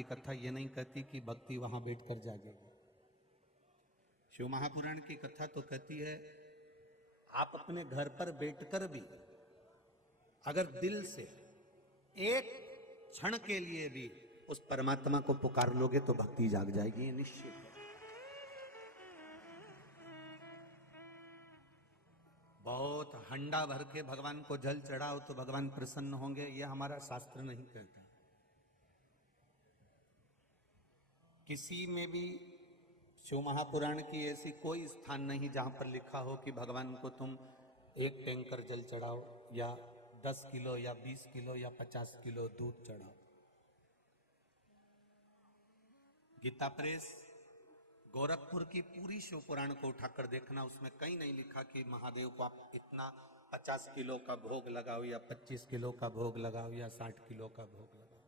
की कथा ये नहीं कहती कि भक्ति वहां बैठकर जागेगी। शिव महापुराण की कथा तो कहती है आप अपने घर पर बैठकर भी अगर दिल से एक क्षण के लिए भी उस परमात्मा को पुकार लोगे तो भक्ति जाग जाएगी, ये निश्चित है। बहुत हंडा भर के भगवान को जल चढ़ाओ तो भगवान प्रसन्न होंगे, यह हमारा शास्त्र नहीं कहता। किसी में भी शिव महापुराण की ऐसी कोई स्थान नहीं जहां पर लिखा हो कि भगवान को तुम एक टैंकर जल चढ़ाओ या 10 किलो या 20 किलो या 50 किलो दूध चढ़ाओ। गीता प्रेस गोरखपुर की पूरी शिव पुराण को उठाकर देखना, उसमें कहीं नहीं लिखा कि महादेव को आप इतना 50 किलो का भोग लगाओ या 25 किलो का भोग लगाओ या 60 किलो का भोग लगाओ।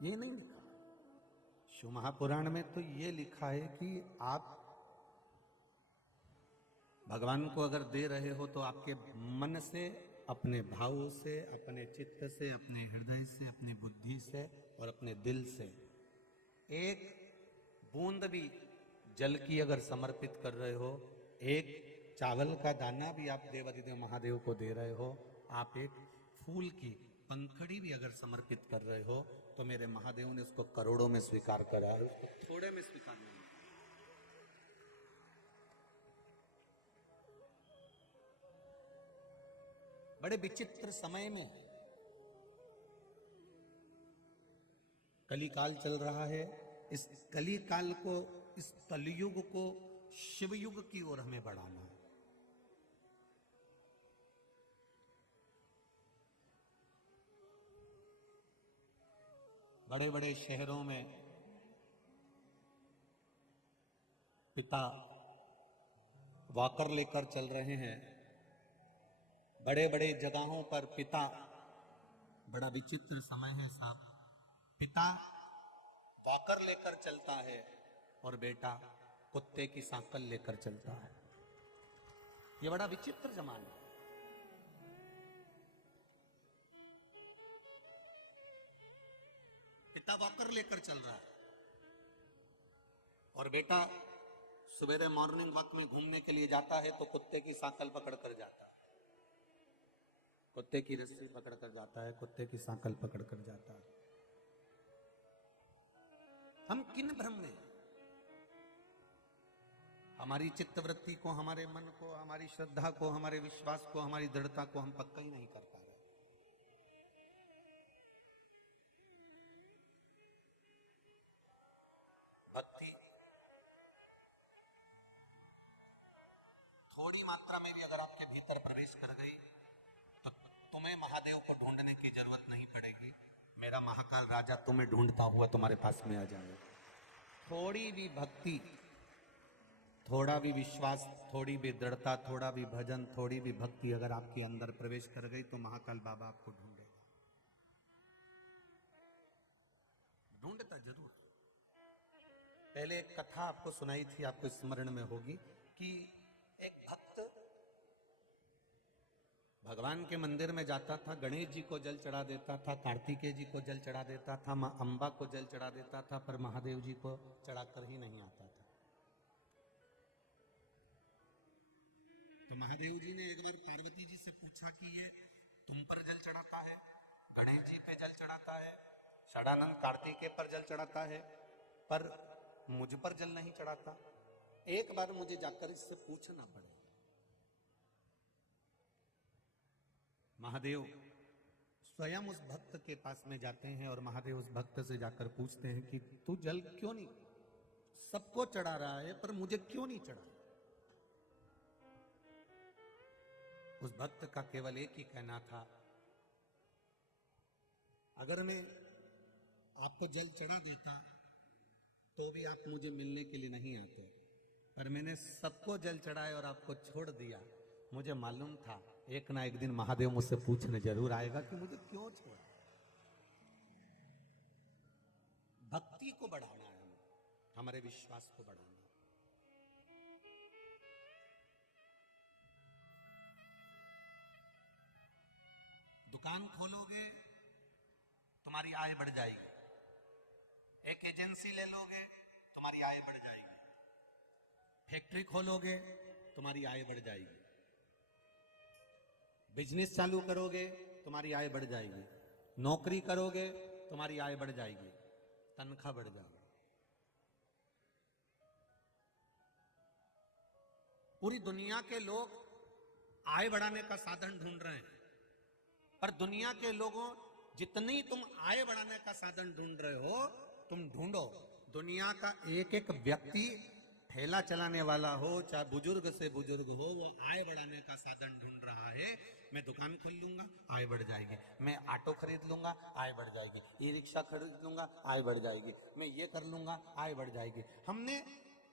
ये नहीं लिखा। शिव महापुराण में तो ये लिखा है कि आप भगवान को अगर दे रहे हो तो आपके मन से, अपने भाव से, अपने चित्त से, अपने हृदय से, अपनी बुद्धि से और अपने दिल से एक बूंद भी जल की अगर समर्पित कर रहे हो, एक चावल का दाना भी आप देवाधिदेव महादेव को दे रहे हो, आप एक फूल की पंखड़ी भी अगर समर्पित कर रहे हो तो मेरे महादेव ने उसको करोड़ों में स्वीकार करा है, उसको थोड़े में स्वीकार नहीं। बड़े विचित्र समय में कलिकाल चल रहा है, इस कलिकाल को, इस कलयुग को शिवयुग की ओर हमें बढ़ाना है। बड़े बड़े शहरों में पिता वॉकर लेकर चल रहे हैं, बड़े बड़े जगहों पर पिता, बड़ा विचित्र समय है साहब, पिता वॉकर लेकर चलता है और बेटा कुत्ते की सांकल लेकर चलता है। ये बड़ा विचित्र जमाना है। पिता वॉकर लेकर चल रहा है और बेटा सवेरे मॉर्निंग वॉक में घूमने के लिए जाता है तो कुत्ते की सांकल पकड़ कर जाता है, कुत्ते की रस्सी पकड़ कर जाता है, कुत्ते की सांकल पकड़ कर जाता है। हम किन भ्रम में, हमारी चित्तवृत्ति को, हमारे मन को, हमारी श्रद्धा को, हमारे विश्वास को, हमारी दृढ़ता को हम पक्का ही नहीं कर पा रहे। भक्ति थोड़ी मात्रा में भी अगर आपके भीतर प्रवेश कर गई तो तुम्हें महादेव को ढूंढने की जरूरत नहीं पड़ेगी, मेरा महाकाल राजा तुम्हें ढूंढता हुआ तुम्हारे पास में आ जाएगा। थोड़ी भी भक्ति, थोड़ा भी विश्वास, थोड़ी भी दृढ़ता, थोड़ा भी भजन, थोड़ी भी भक्ति अगर आपके अंदर प्रवेश कर गई तो महाकाल बाबा आपको ढूंढेगा, ढूंढता जरूर। पहले एक कथा आपको सुनाई थी, आपको स्मरण में होगी कि एक भक्त भगवान के मंदिर में जाता था, गणेश जी को जल चढ़ा देता था, कार्तिकेय जी को जल चढ़ा देता था, मां अंबा को जल चढ़ा देता था, पर महादेव जी को चढ़ाकर ही नहीं आता था। तो महादेव जी ने एक बार पार्वती जी से पूछा कि ये तुम पर जल चढ़ाता है, गणेश जी पे जल चढ़ाता है, षडानंद कार्तिकेय पर जल चढ़ाता है, पर मुझ पर जल नहीं चढ़ाता, एक बार मुझे जाकर इससे पूछना पड़ेगा। महादेव स्वयं उस भक्त के पास में जाते हैं और महादेव उस भक्त से जाकर पूछते हैं कि तू जल क्यों नहीं, सबको चढ़ा रहा है पर मुझे क्यों नहीं चढ़ा। उस भक्त का केवल एक ही कहना था, अगर मैं आपको जल चढ़ा देता तो भी आप मुझे मिलने के लिए नहीं आते, पर मैंने सबको जल चढ़ाया और आपको छोड़ दिया। मुझे मालूम था एक ना एक दिन महादेव मुझसे पूछने जरूर आएगा कि मुझे क्यों छोड़ा। भक्ति को बढ़ाना है, हमारे विश्वास को बढ़ाना। दुकान खोलोगे तुम्हारी आय बढ़ जाएगी, एक एजेंसी ले लोगे तुम्हारी आय बढ़ जाएगी, फैक्ट्री खोलोगे तुम्हारी आय बढ़ जाएगी, बिजनेस चालू करोगे तुम्हारी आय बढ़ जाएगी, नौकरी करोगे तुम्हारी आय बढ़ जाएगी, तनख्वाह बढ़ जाएगी। पूरी दुनिया के लोग आय बढ़ाने का साधन ढूंढ रहे हैं, पर दुनिया के लोगों जितनी तुम आय बढ़ाने का साधन ढूंढ रहे हो तुम ढूंढो, दुनिया का एक एक व्यक्ति ठेला चलाने वाला हो चाहे बुजुर्ग से बुजुर्ग हो, वो आय बढ़ाने का साधन ढूंढ रहा है। मैं दुकान खोल लूंगा आय बढ़ जाएगी, मैं ऑटो खरीद लूंगा आय बढ़ जाएगी, ई रिक्शा खरीद लूंगा आय बढ़ जाएगी, मैं ये कर लूंगा आय बढ़ जाएगी। हमने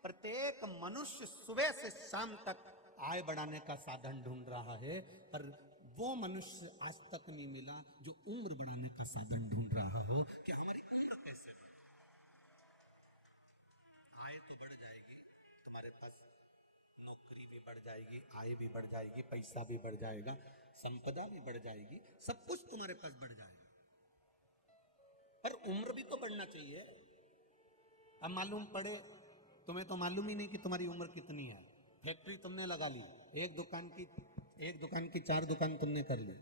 प्रत्येक मनुष्य सुबह से शाम तक आय बढ़ाने का साधन ढूंढ रहा है, पर वो मनुष्य आज तक नहीं मिला जो उम्र बढ़ाने का साधन ढूंढ रहा हो कि हमारी उम्र कैसे बढ़े। आय तो बढ़ जाएगी, तुम्हारे पास नौकरी भी बढ़ जाएगी, आय भी बढ़ जाएगी, पैसा भी बढ़ जाएगा, संपदा भी बढ़ जाएगी, सब कुछ तुम्हारे पास बढ़ जाएगा, पर उम्र भी तो बढ़ना चाहिए। अब मालूम पड़े तुम्हें तो मालूम ही नहीं कि तुम्हारी उम्र कितनी है। फैक्ट्री तुमने लगा ली, एक दुकान की 4 दुकान तुमने कर ली,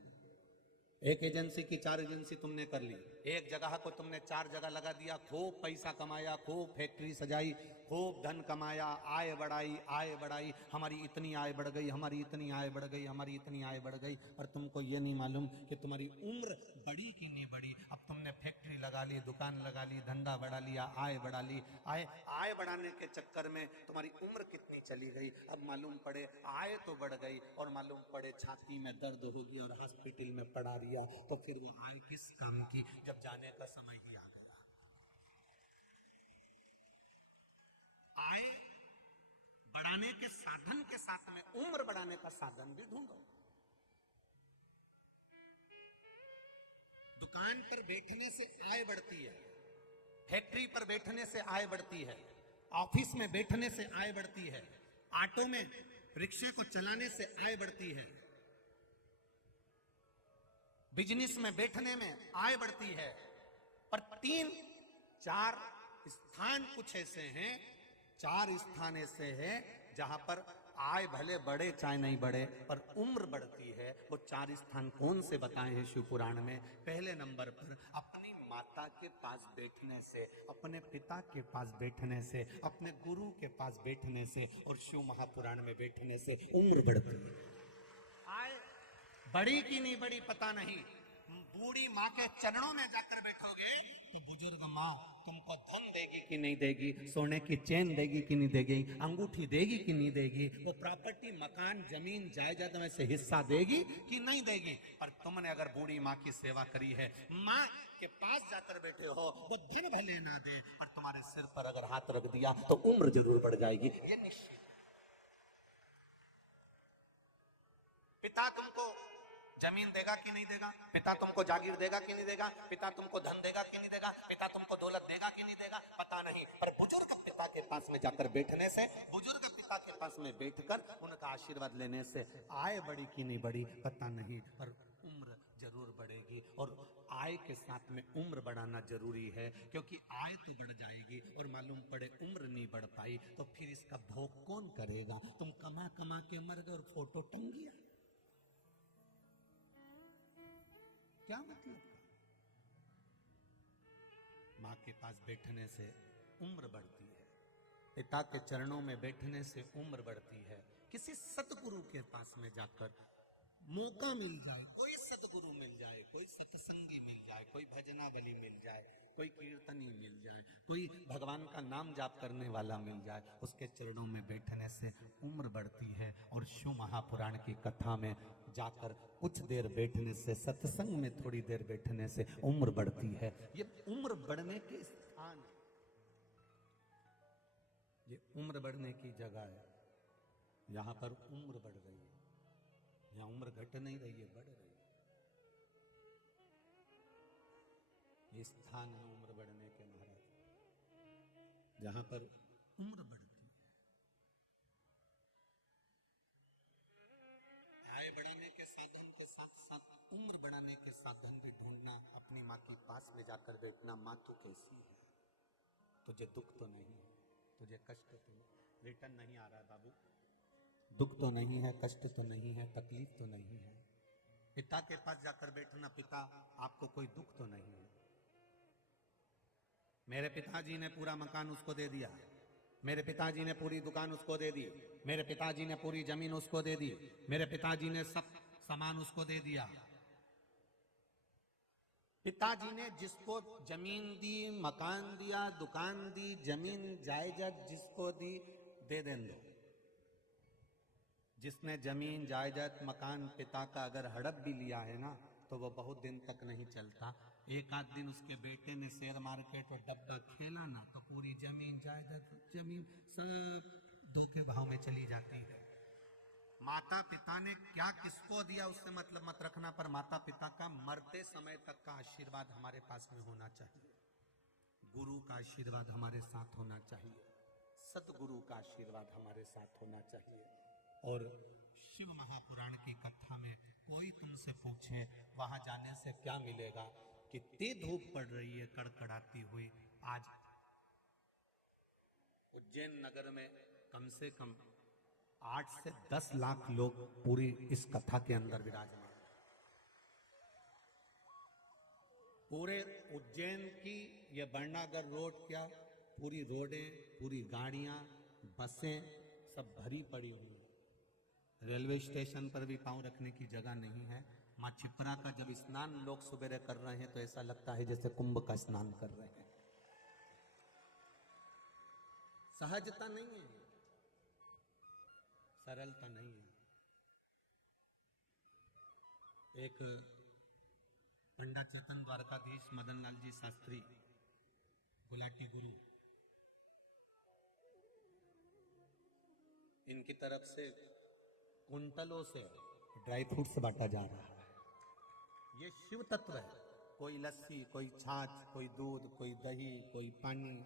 एक एजेंसी की 4 एजेंसी तुमने कर ली, एक जगह को तुमने 4 जगह लगा दिया, खूब पैसा कमाया, खूब फैक्ट्री सजाई, खूब धन कमाया, आय बढ़ाई, हमारी इतनी आय बढ़ गई, हमारी इतनी आय बढ़ गई, हमारी इतनी आय बढ़ गई, पर तुमको ये नहीं मालूम कि तुम्हारी उम्र बढ़ी कि नहीं बढ़ी। अब तुमने फैक्ट्री लगा ली, दुकान लगा ली, धंधा बढ़ा लिया, आय बढ़ा ली, आय बढ़ाने के चक्कर में तुम्हारी उम्र कितनी चली गई। अब मालूम पड़े आय तो बढ़ गई और मालूम पड़े छाती में दर्द होगी और हॉस्पिटल में पड़ा रिया, तो फिर वो आय किस काम की जब जाने का समय ही आ गया। आय बढ़ाने के साधन के साथ में उम्र बढ़ाने का साधन भी ढूंढो। दुकान पर बैठने से आय बढ़ती है, फैक्ट्री पर बैठने से आय बढ़ती है, ऑफिस में बैठने से आय बढ़ती है, ऑटो में रिक्शे को चलाने से आय बढ़ती है, बिजनेस में बैठने में आय बढ़ती है। पर 3-4 स्थान कुछ ऐसे हैं, 4 स्थान ऐसे हैं जहां पर आय भले बढ़े चाहे नहीं बढ़े पर उम्र बढ़ती है। वो 4 स्थान कौन से बताए हैं शिव पुराण में? पहले नंबर पर अपनी माता के पास बैठने से, अपने पिता के पास बैठने से, अपने गुरु के पास बैठने से और शिव महापुराण में बैठने से उम्र बढ़ती है। आय बड़ी की नहीं बड़ी पता नहीं, बूढ़ी माँ के चरणों में जाकर बैठोगे तो बुजुर्ग माँ तुमको धन देगी कि नहीं देगी, सोने की चेन देगी कि नहीं देगी, अंगूठी देगी कि नहीं देगी, वो प्रॉपर्टी मकान जमीन जायदाद में से हिस्सा देगी कि नहीं देगी। पर तुमने अगर बूढ़ी माँ की सेवा करी है, माँ के पास जाकर बैठे हो, वो धन भले ना दे पर तुम्हारे सिर पर अगर हाथ रख दिया तो उम्र जरूर बढ़ जाएगी, ये निश्चित। पिता तुमको जमीन देगा कि नहीं देगा, पिता तुमको जागीर देगा कि नहीं देगा, पिता तुमको धन देगा कि नहीं देगा, पिता तुमको दौलत देगा कि नहीं देगा, पता नहीं। पर बुजुर्ग पिता के पास में जाकर बैठने से, बुजुर्ग पिता के पास में बैठकर उनका आशीर्वाद लेने से आय बढ़ी कि नहीं बढ़ी पता नहीं, पर उम्र जरूर बढ़ेगी। और आय के साथ में उम्र बढ़ाना जरूरी है, क्योंकि आय तो बढ़ जाएगी और मालूम पड़े उम्र नहीं बढ़ पाई तो फिर इसका भोग कौन करेगा? तुम कमा कमा के मर गए और फोटो टंग गया, क्या मतलब? माँ के पास बैठने से उम्र बढ़ती है, पिता के चरणों में बैठने से उम्र बढ़ती है। किसी सतगुरु के पास में जाकर मौका मिल जाए, कोई सतगुरु मिल जाए, कोई सत्संगी मिल जाए, कोई भजना बली मिल जाए, कोई कीर्तनी मिल जाए, कोई भगवान का नाम जाप करने वाला मिल जाए, उसके चरणों में बैठने से उम्र बढ़ती है। और शिव महापुराण की कथा में जाकर कुछ देर बैठने से, सत्संग में थोड़ी देर बैठने से उम्र बढ़ती है। ये उम्र बढ़ने के स्थान, ये उम्र बढ़ने की जगह है। यहां पर उम्र बढ़ रही है, यहां उम्र घट नहीं रही है, बढ़ रही है। ये स्थान है उम्र बढ़ने के महाराज, जहां पर उम्र बढ़ती है। आय आय बढ़ाने के साधन के साथ साथ उम्र बढ़ाने के साधन भी ढूंढना, अपनी माँ के पास में जाकर बैठना। माँ तू कैसी है, तुझे दुख तो नहीं है, तुझे कष्ट तो नहीं, रिटर्न नहीं आ रहा है बाबू, दुख तो नहीं है, कष्ट तो नहीं है, तकलीफ तो नहीं है। पिता के पास जाकर बैठना, पिता आपको कोई दुख तो नहीं है। मेरे पिताजी ने पूरा मकान उसको दे दिया, मेरे पिताजी ने पूरी दुकान उसको दे दी, मेरे पिताजी ने पूरी जमीन उसको दे दी, मेरे पिताजी ने सब सामान उसको दे दिया। पिताजी ने जिसको जमीन दी, मकान दिया, दुकान दी, जमीन जायदाद जिसको दी, दे देन दो। जिसने जमीन जायदाद मकान पिता का अगर हड़प भी लिया है ना, तो वो बहुत दिन तक नहीं चलता। एक आध दिन उसके बेटे ने शेयर मार्केट और डब्बा खेला ना, तो पूरी जमीन जायदाद जमीन सब धोखे भाव में चली जाती है। माता पिता ने क्या किसको दिया उससे मतलब मत रखना, पर माता पिता का मरते समय तक का आशीर्वाद हमारे पास में होना चाहिए। गुरु का आशीर्वाद हमारे साथ होना चाहिए, सतगुरु का आशीर्वाद हमारे साथ होना चाहिए। और शिव महापुराण की कथा में कोई तुमसे पूछे वहां जाने से क्या मिलेगा, कितनी धूप पड़ रही है कड़कड़ाती हुई। आज उज्जैन नगर में कम से कम 8 से 10 लाख लोग पूरी इस कथा के अंदर विराजमान। पूरे उज्जैन की ये बरनागर रोड, क्या पूरी रोडें, पूरी गाड़ियां, बसें सब भरी पड़ी हुई हैं। रेलवे स्टेशन पर भी पांव रखने की जगह नहीं है। माँ छिपरा का जब स्नान लोग सुबह कर रहे हैं तो ऐसा लगता है जैसे कुंभ का स्नान कर रहे हैं। सहजता नहीं है, सरलता नहीं है। एक पंडित चेतन द्वारकाधीश मदन लाल जी शास्त्री, गुलाटी गुरु, इनकी तरफ से कुंटलों से ड्राई फ्रूट्स बांटा जा रहा है। ये शिव तत्व है। कोई लस्सी, कोई छाछ, कोई दूध, कोई दही, कोई पानी,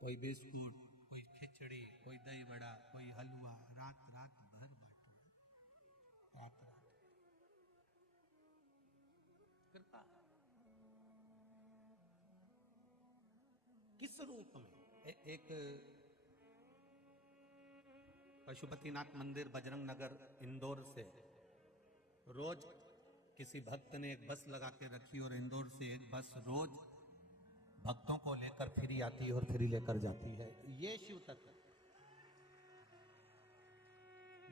कोई बिस्कुट, कोई खिचड़ी, कोई दही बड़ा, कोई हलवा, रात रात भर बांटू, रात रात। कृपा किस रूप में? एक पशुपतिनाथ मंदिर बजरंग नगर इंदौर से रोज किसी भक्त ने एक बस लगा के रखी और इंदौर से एक बस रोज भक्तों को लेकर फ्री आती है और फ्री लेकर जाती है। ये शिव तत्व।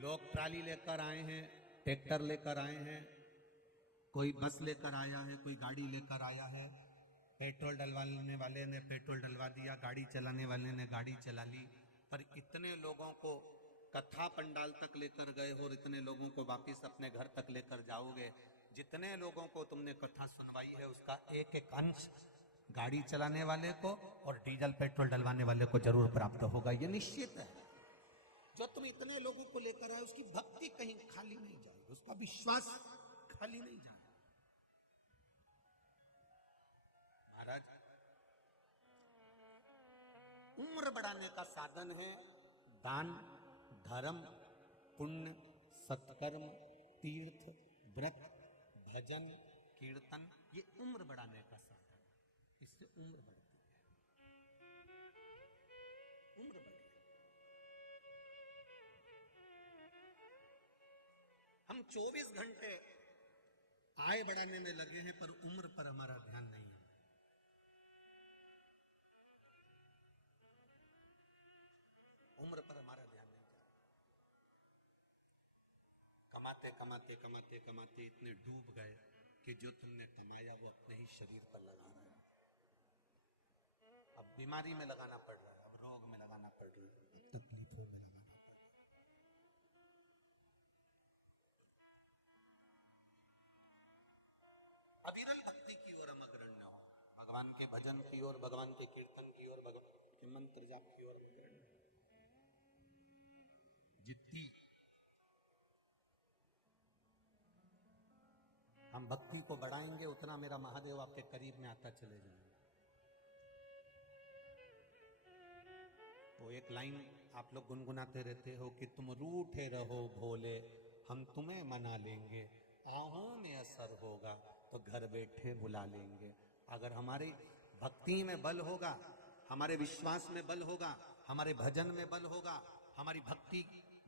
लोग ट्राली लेकर आए हैं, ट्रैक्टर लेकर आए हैं, कोई बस लेकर आया है, कोई गाड़ी लेकर आया है। पेट्रोल डलवाने वाले ने पेट्रोल डलवा दिया, गाड़ी चलाने वाले ने गाड़ी चला ली, पर इतने लोगों को कथा पंडाल तक लेकर गए हो और इतने लोगों को वापिस अपने घर तक लेकर जाओगे। जितने लोगों को तुमने कथा सुनवाई है उसका एक एक अंश गाड़ी चलाने वाले को और डीजल पेट्रोल डलवाने वाले को जरूर प्राप्त होगा, ये निश्चित है। जो तुम इतने लोगों को लेकर आए उसकी भक्ति कहीं खाली नहीं जाएगी, उसका विश्वास खाली नहीं जाएगा। महाराज, उम्र बढ़ाने का साधन है दान, धर्म, पुण्य, सत्कर्म, तीर्थ, व्रत, भजन, कीर्तन। ये उम्र बढ़ाने का साधन है। इससे उम्र बढ़ती है, उम्र बढ़ती है। हम 24 घंटे आय बढ़ाने में लगे हैं पर उम्र पर हमारा ध्यान नहीं है। उम्र पर हमारा ध्यान नहीं जा रहा। कमाते कमाते कमाते कमाते इतने डूब गए कि जो तुमने कमाया वो अपने ही शरीर पर लगा रहा है। अब बीमारी में लगाना पड़ रहा है, अब रोग में लगाना पड़ रहा है, तकलीफों में लगाना पड़ रहा है। अविरल भक्ति की ओर हम अग्रण्य हो, भगवान के भजन की ओर, भगवान के कीर्तन की ओर, भगवान के मंत्र जाप की ओर अग्रण्य। जितनी हम भक्ति को बढ़ाएंगे उतना मेरा महादेव आपके करीब में आता चले जाएंगे। तो एक लाइन आप लोग गुनगुनाते रहते हो कि तुम रूठे रहो भोले, हम तुम्हें मना लेंगे, आहों में असर होगा तो घर बैठे बुला लेंगे। अगर हमारी भक्ति में बल होगा, हमारे विश्वास में बल होगा, हमारे भजन में बल होगा, हमारी भक्ति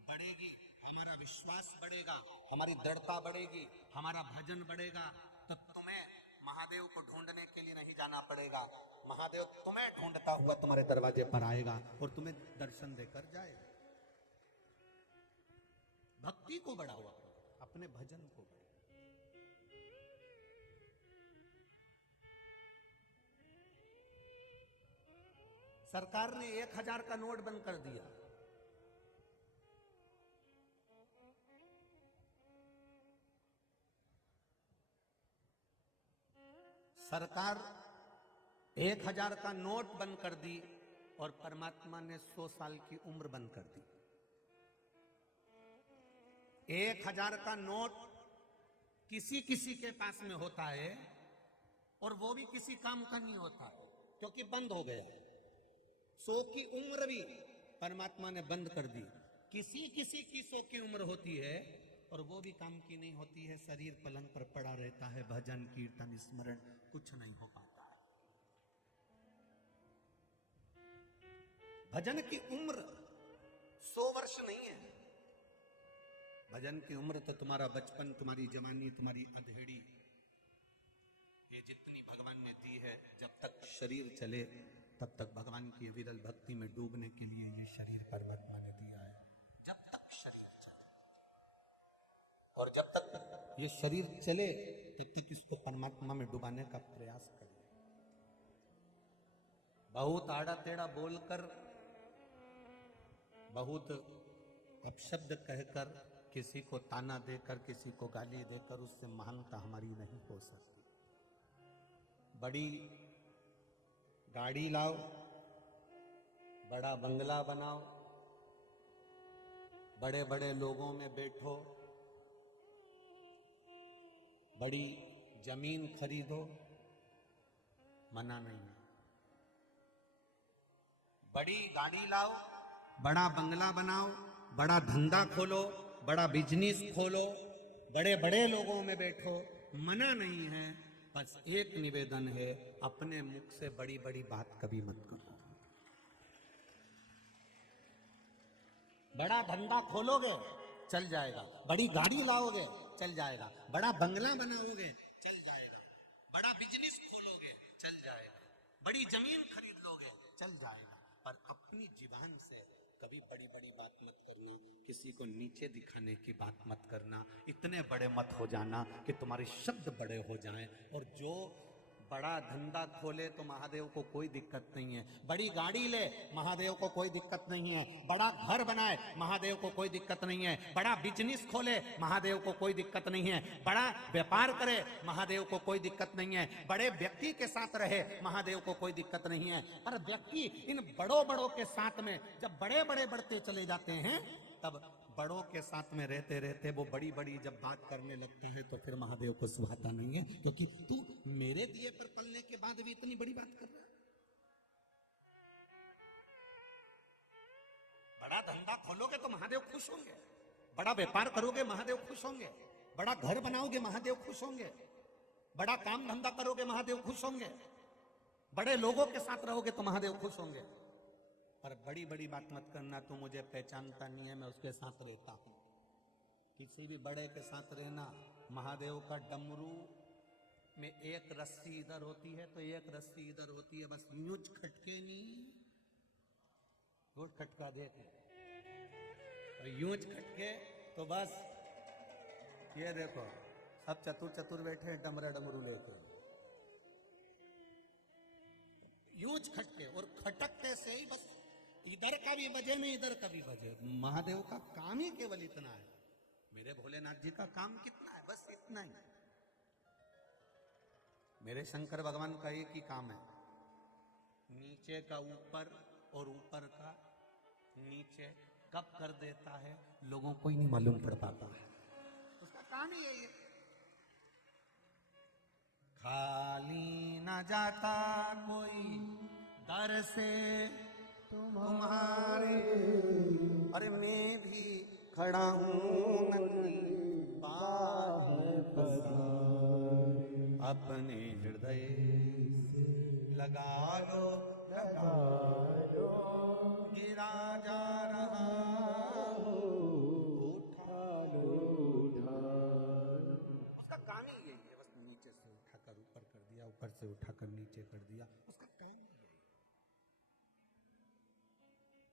बढ़ेगी, हमारा विश्वास बढ़ेगा, हमारी दृढ़ता बढ़ेगी, हमारा भजन बढ़ेगा, तब तुम्हें महादेव को ढूंढने के लिए नहीं जाना पड़ेगा। महादेव तुम्हें ढूंढता हुआ तुम्हारे दरवाजे पर आएगा और तुम्हें दर्शन देकर जाएगा। भक्ति को बढ़ाओ, अपने भजन को बढ़ाओ। सरकार ने 1000 का नोट बंद कर दिया। सरकार 1000 का नोट बंद कर दी और परमात्मा ने 100 साल की उम्र बंद कर दी। 1000 का नोट किसी किसी के पास में होता है और वो भी किसी काम का नहीं होता है, क्योंकि बंद हो गया। 100 की उम्र भी परमात्मा ने बंद कर दी। किसी किसी की 100 की उम्र होती है और वो भी काम की नहीं होती है, शरीर पलंग पर पड़ा रहता है, भजन कीर्तन स्मरण कुछ नहीं हो पाता है। भजन की उम्र 100 वर्ष नहीं है। भजन की उम्र तो तुम्हारा बचपन, तुम्हारी जवानी, तुम्हारी अधेड़ी, ये जितनी भगवान ने दी है, जब तक शरीर चले तब तक भगवान की विरल भक्ति में डूबने के लिए ये शरीर परमात्मा ने दिया है। जब तक शरीर चले, और जब तक ये शरीर चले तब तक इसको परमात्मा में डुबाने का प्रयास करें। बहुत आड़ा टेढ़ा बोलकर, बहुत अपशब्द कहकर, किसी को ताना देकर, किसी को गाली देकर उससे महानता हमारी नहीं हो सकती। बड़ी गाड़ी लाओ, बड़ा बंगला बनाओ, बड़े बड़े लोगों में बैठो, बड़ी जमीन खरीदो, मना नहीं। बड़ी गाड़ी लाओ, बड़ा बंगला बनाओ, बड़ा धंधा खोलो, बड़ा बिजनेस खोलो, बड़े बड़े लोगों में बैठो, मना नहीं है। बस एक निवेदन है, अपने मुख से बड़ी बड़ी बात कभी मत करो। बड़ा धंधा खोलोगे चल जाएगा, बड़ी गाड़ी लाओगे चल जाएगा, बड़ा बंगला बनाओगे चल जाएगा, बड़ा बिजनेस खोलोगे चल जाएगा, बड़ी जमीन खरीद लोगे चल जाएगा, पर अपनी जीवन से कभी बड़ी बड़ी बात मत करना, किसी को नीचे दिखाने की बात मत करना, इतने बड़े मत हो जाना कि तुम्हारे शब्द बड़े हो जाएं। और जो बड़ा धंधा खोले तो महादेव को कोई दिक्कत नहीं है, बड़ी गाड़ी ले महादेव को कोई दिक्कत नहीं है, बड़ा घर बनाए महादेव को कोई दिक्कत नहीं है, बड़ा बिजनेस खोले महादेव को कोई दिक्कत नहीं है, बड़ा व्यापार करे महादेव को कोई दिक्कत नहीं है, बड़े व्यक्ति के साथ रहे महादेव को कोई दिक्कत नहीं है। पर व्यक्ति इन बड़ों बड़ों के साथ में जब बड़े बड़े बढ़ते चले जाते हैं, तब बड़ों के साथ में रहते रहते वो बड़ी बड़ी जब बात करने लगते हैं तो फिर महादेव को सुहाता नहीं है, क्योंकि तू मेरे दिए पर पलने के बाद भी इतनी बड़ी बात कर रहा है। बड़ा धंधा खोलोगे तो महादेव खुश होंगे, बड़ा व्यापार करोगे महादेव खुश होंगे, बड़ा घर बनाओगे महादेव खुश होंगे, बड़ा काम धंधा करोगे महादेव खुश होंगे, बड़े लोगों के साथ रहोगे तो महादेव खुश होंगे। पर बड़ी बड़ी बात मत करना, तू मुझे पहचानता नहीं है, मैं उसके साथ रहता हूं। किसी भी बड़े के साथ रहना। महादेव का डमरू में एक रस्सी इधर होती है तो एक रस्सी इधर होती है, बस यूज खटके नहीं, रोज खटका देते, यूज खटके तो बस ये देखो सब चतुर चतुर बैठे हैं डमरा डमरू लेके, यूज खटके और खटकते से ही बस इधर का भी बजे नहीं इधर का भी बजे। महादेव का काम ही केवल इतना है, मेरे भोलेनाथ जी का काम कितना है, बस इतना ही। मेरे शंकर भगवान का एक ही काम है, नीचे का ऊपर और ऊपर का नीचे कब कर देता है लोगों को ही नहीं मालूम पड़ पाता है, उसका काम ही है ये। खाली न जाता कोई दर से तुम्हारे, अरे मैं भी खड़ा हूँ नन्ही बाहें पसारे, अपने हृदय से लगा लो, गिरा जा रहा हो, उठा लो। उसका काम ही यही है, बस नीचे से उठाकर ऊपर कर दिया, ऊपर से उठाकर नीचे कर दिया, उसका काम ही यही,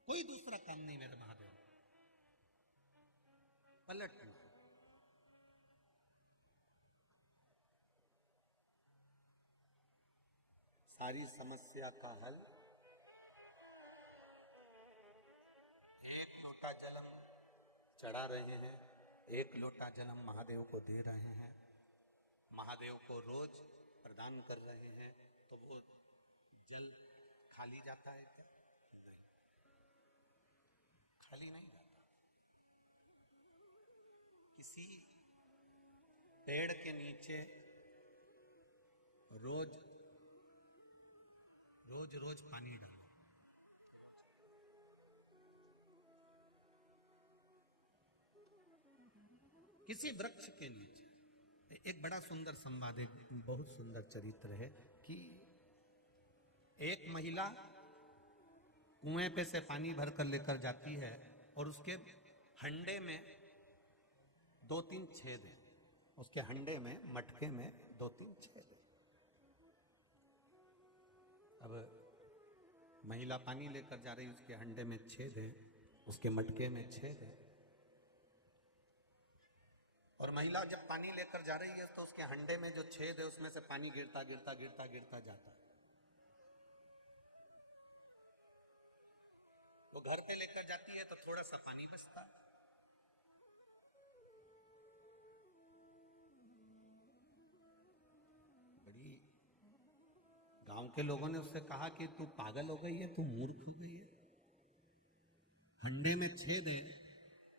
कोई दूसरा काम नहीं मेरे महादेव। पलटना, सारी समस्या का हल एक लोटा जलम चढ़ा रहे हैं, एक लोटा जलम महादेव को दे रहे हैं, महादेव को रोज प्रदान कर रहे हैं, तो वो जल खाली जाता है क्या? नहीं, खाली नहीं जाता। किसी पेड़ के नीचे रोज रोज रोज पानी डालो, किसी वृक्ष के नीचे। एक बड़ा सुंदर संवाद, एक बहुत सुंदर चरित्र है कि एक महिला कुएं पे से पानी भरकर लेकर जाती है और उसके हंडे में 2-3 छेद हैं, उसके हंडे में, मटके में 2-3 छेद हैं। अब महिला पानी लेकर जा रही है, उसके हंडे में छेद है, उसके मटके में छेद है, और महिला जब पानी लेकर जा रही है तो उसके हंडे में जो छेद है उसमें से पानी गिरता गिरता गिरता गिरता जाता है। वो घर पे लेकर जाती है तो थोड़ा सा पानी बचता है। बड़ी गांव के लोगों ने उससे कहा कि तू पागल हो गई है, तू मूर्ख हो गई है, हंडे में छेद है,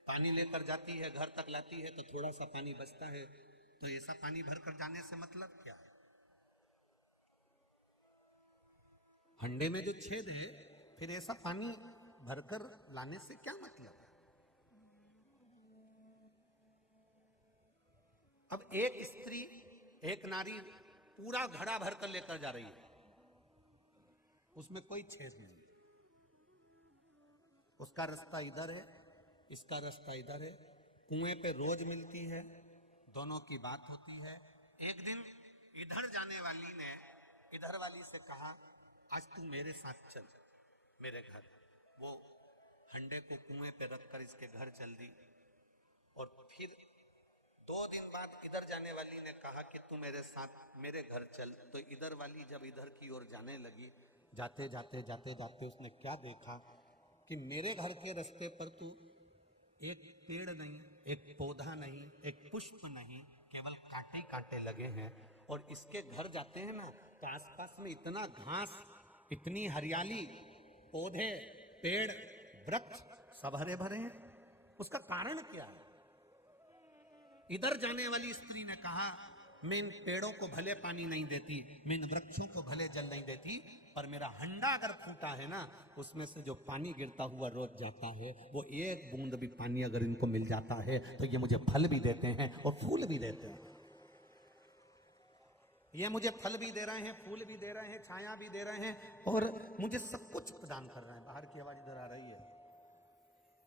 पानी लेकर जाती है, घर तक लाती है तो थोड़ा सा पानी बचता है, तो ऐसा पानी भरकर जाने से मतलब क्या है? हंडे में जो छेद है, फिर ऐसा पानी भरकर लाने से क्या मतलब है? अब एक स्त्री, एक नारी पूरा घड़ा भरकर लेकर जा रही है, उसमें कोई छेद नहीं, उसका रास्ता इधर है, इसका रास्ता इधर है, कुएं पे रोज मिलती है, दोनों की बात होती है। एक दिन इधर जाने वाली ने इधर वाली से कहा, आज तू मेरे साथ चल मेरे घर। वो हंडे को कुएं पे रखकर इसके घर चल दी, और फिर 2 दिन बाद इधर जाने वाली ने कहा कि तू मेरे साथ मेरे घर चल। तो इधर वाली जब इधर की ओर जाने लगी, जाते जाते जाते जाते उसने क्या देखा कि मेरे घर के रास्ते पर तू एक पेड़ नहीं, एक पौधा नहीं, एक पुष्प नहीं, केवल कांटे कांटे लगे हैं। और इसके घर जाते हैं ना तो आसपास में इतना घास, इतनी हरियाली, पौधे, पेड़, वृक्ष सब हरे भरे हैं। उसका कारण क्या है? इधर जाने वाली स्त्री ने कहा, मैं इन पेड़ों को भले पानी नहीं देती, मैं इन वृक्षों को भले जल नहीं देती, पर मेरा हंडा अगर फूटा है ना, उसमें से जो पानी गिरता हुआ रोज जाता है, वो एक बूंद भी पानी अगर इनको मिल जाता है तो ये मुझे फल भी देते हैं और फूल भी देते हैं। ये मुझे फल भी दे रहे हैं, फूल भी दे रहे हैं, छाया भी दे रहे हैं, और मुझे सब कुछ प्रदान कर रहे हैं। बाहर की आवाज इधर आ रही है।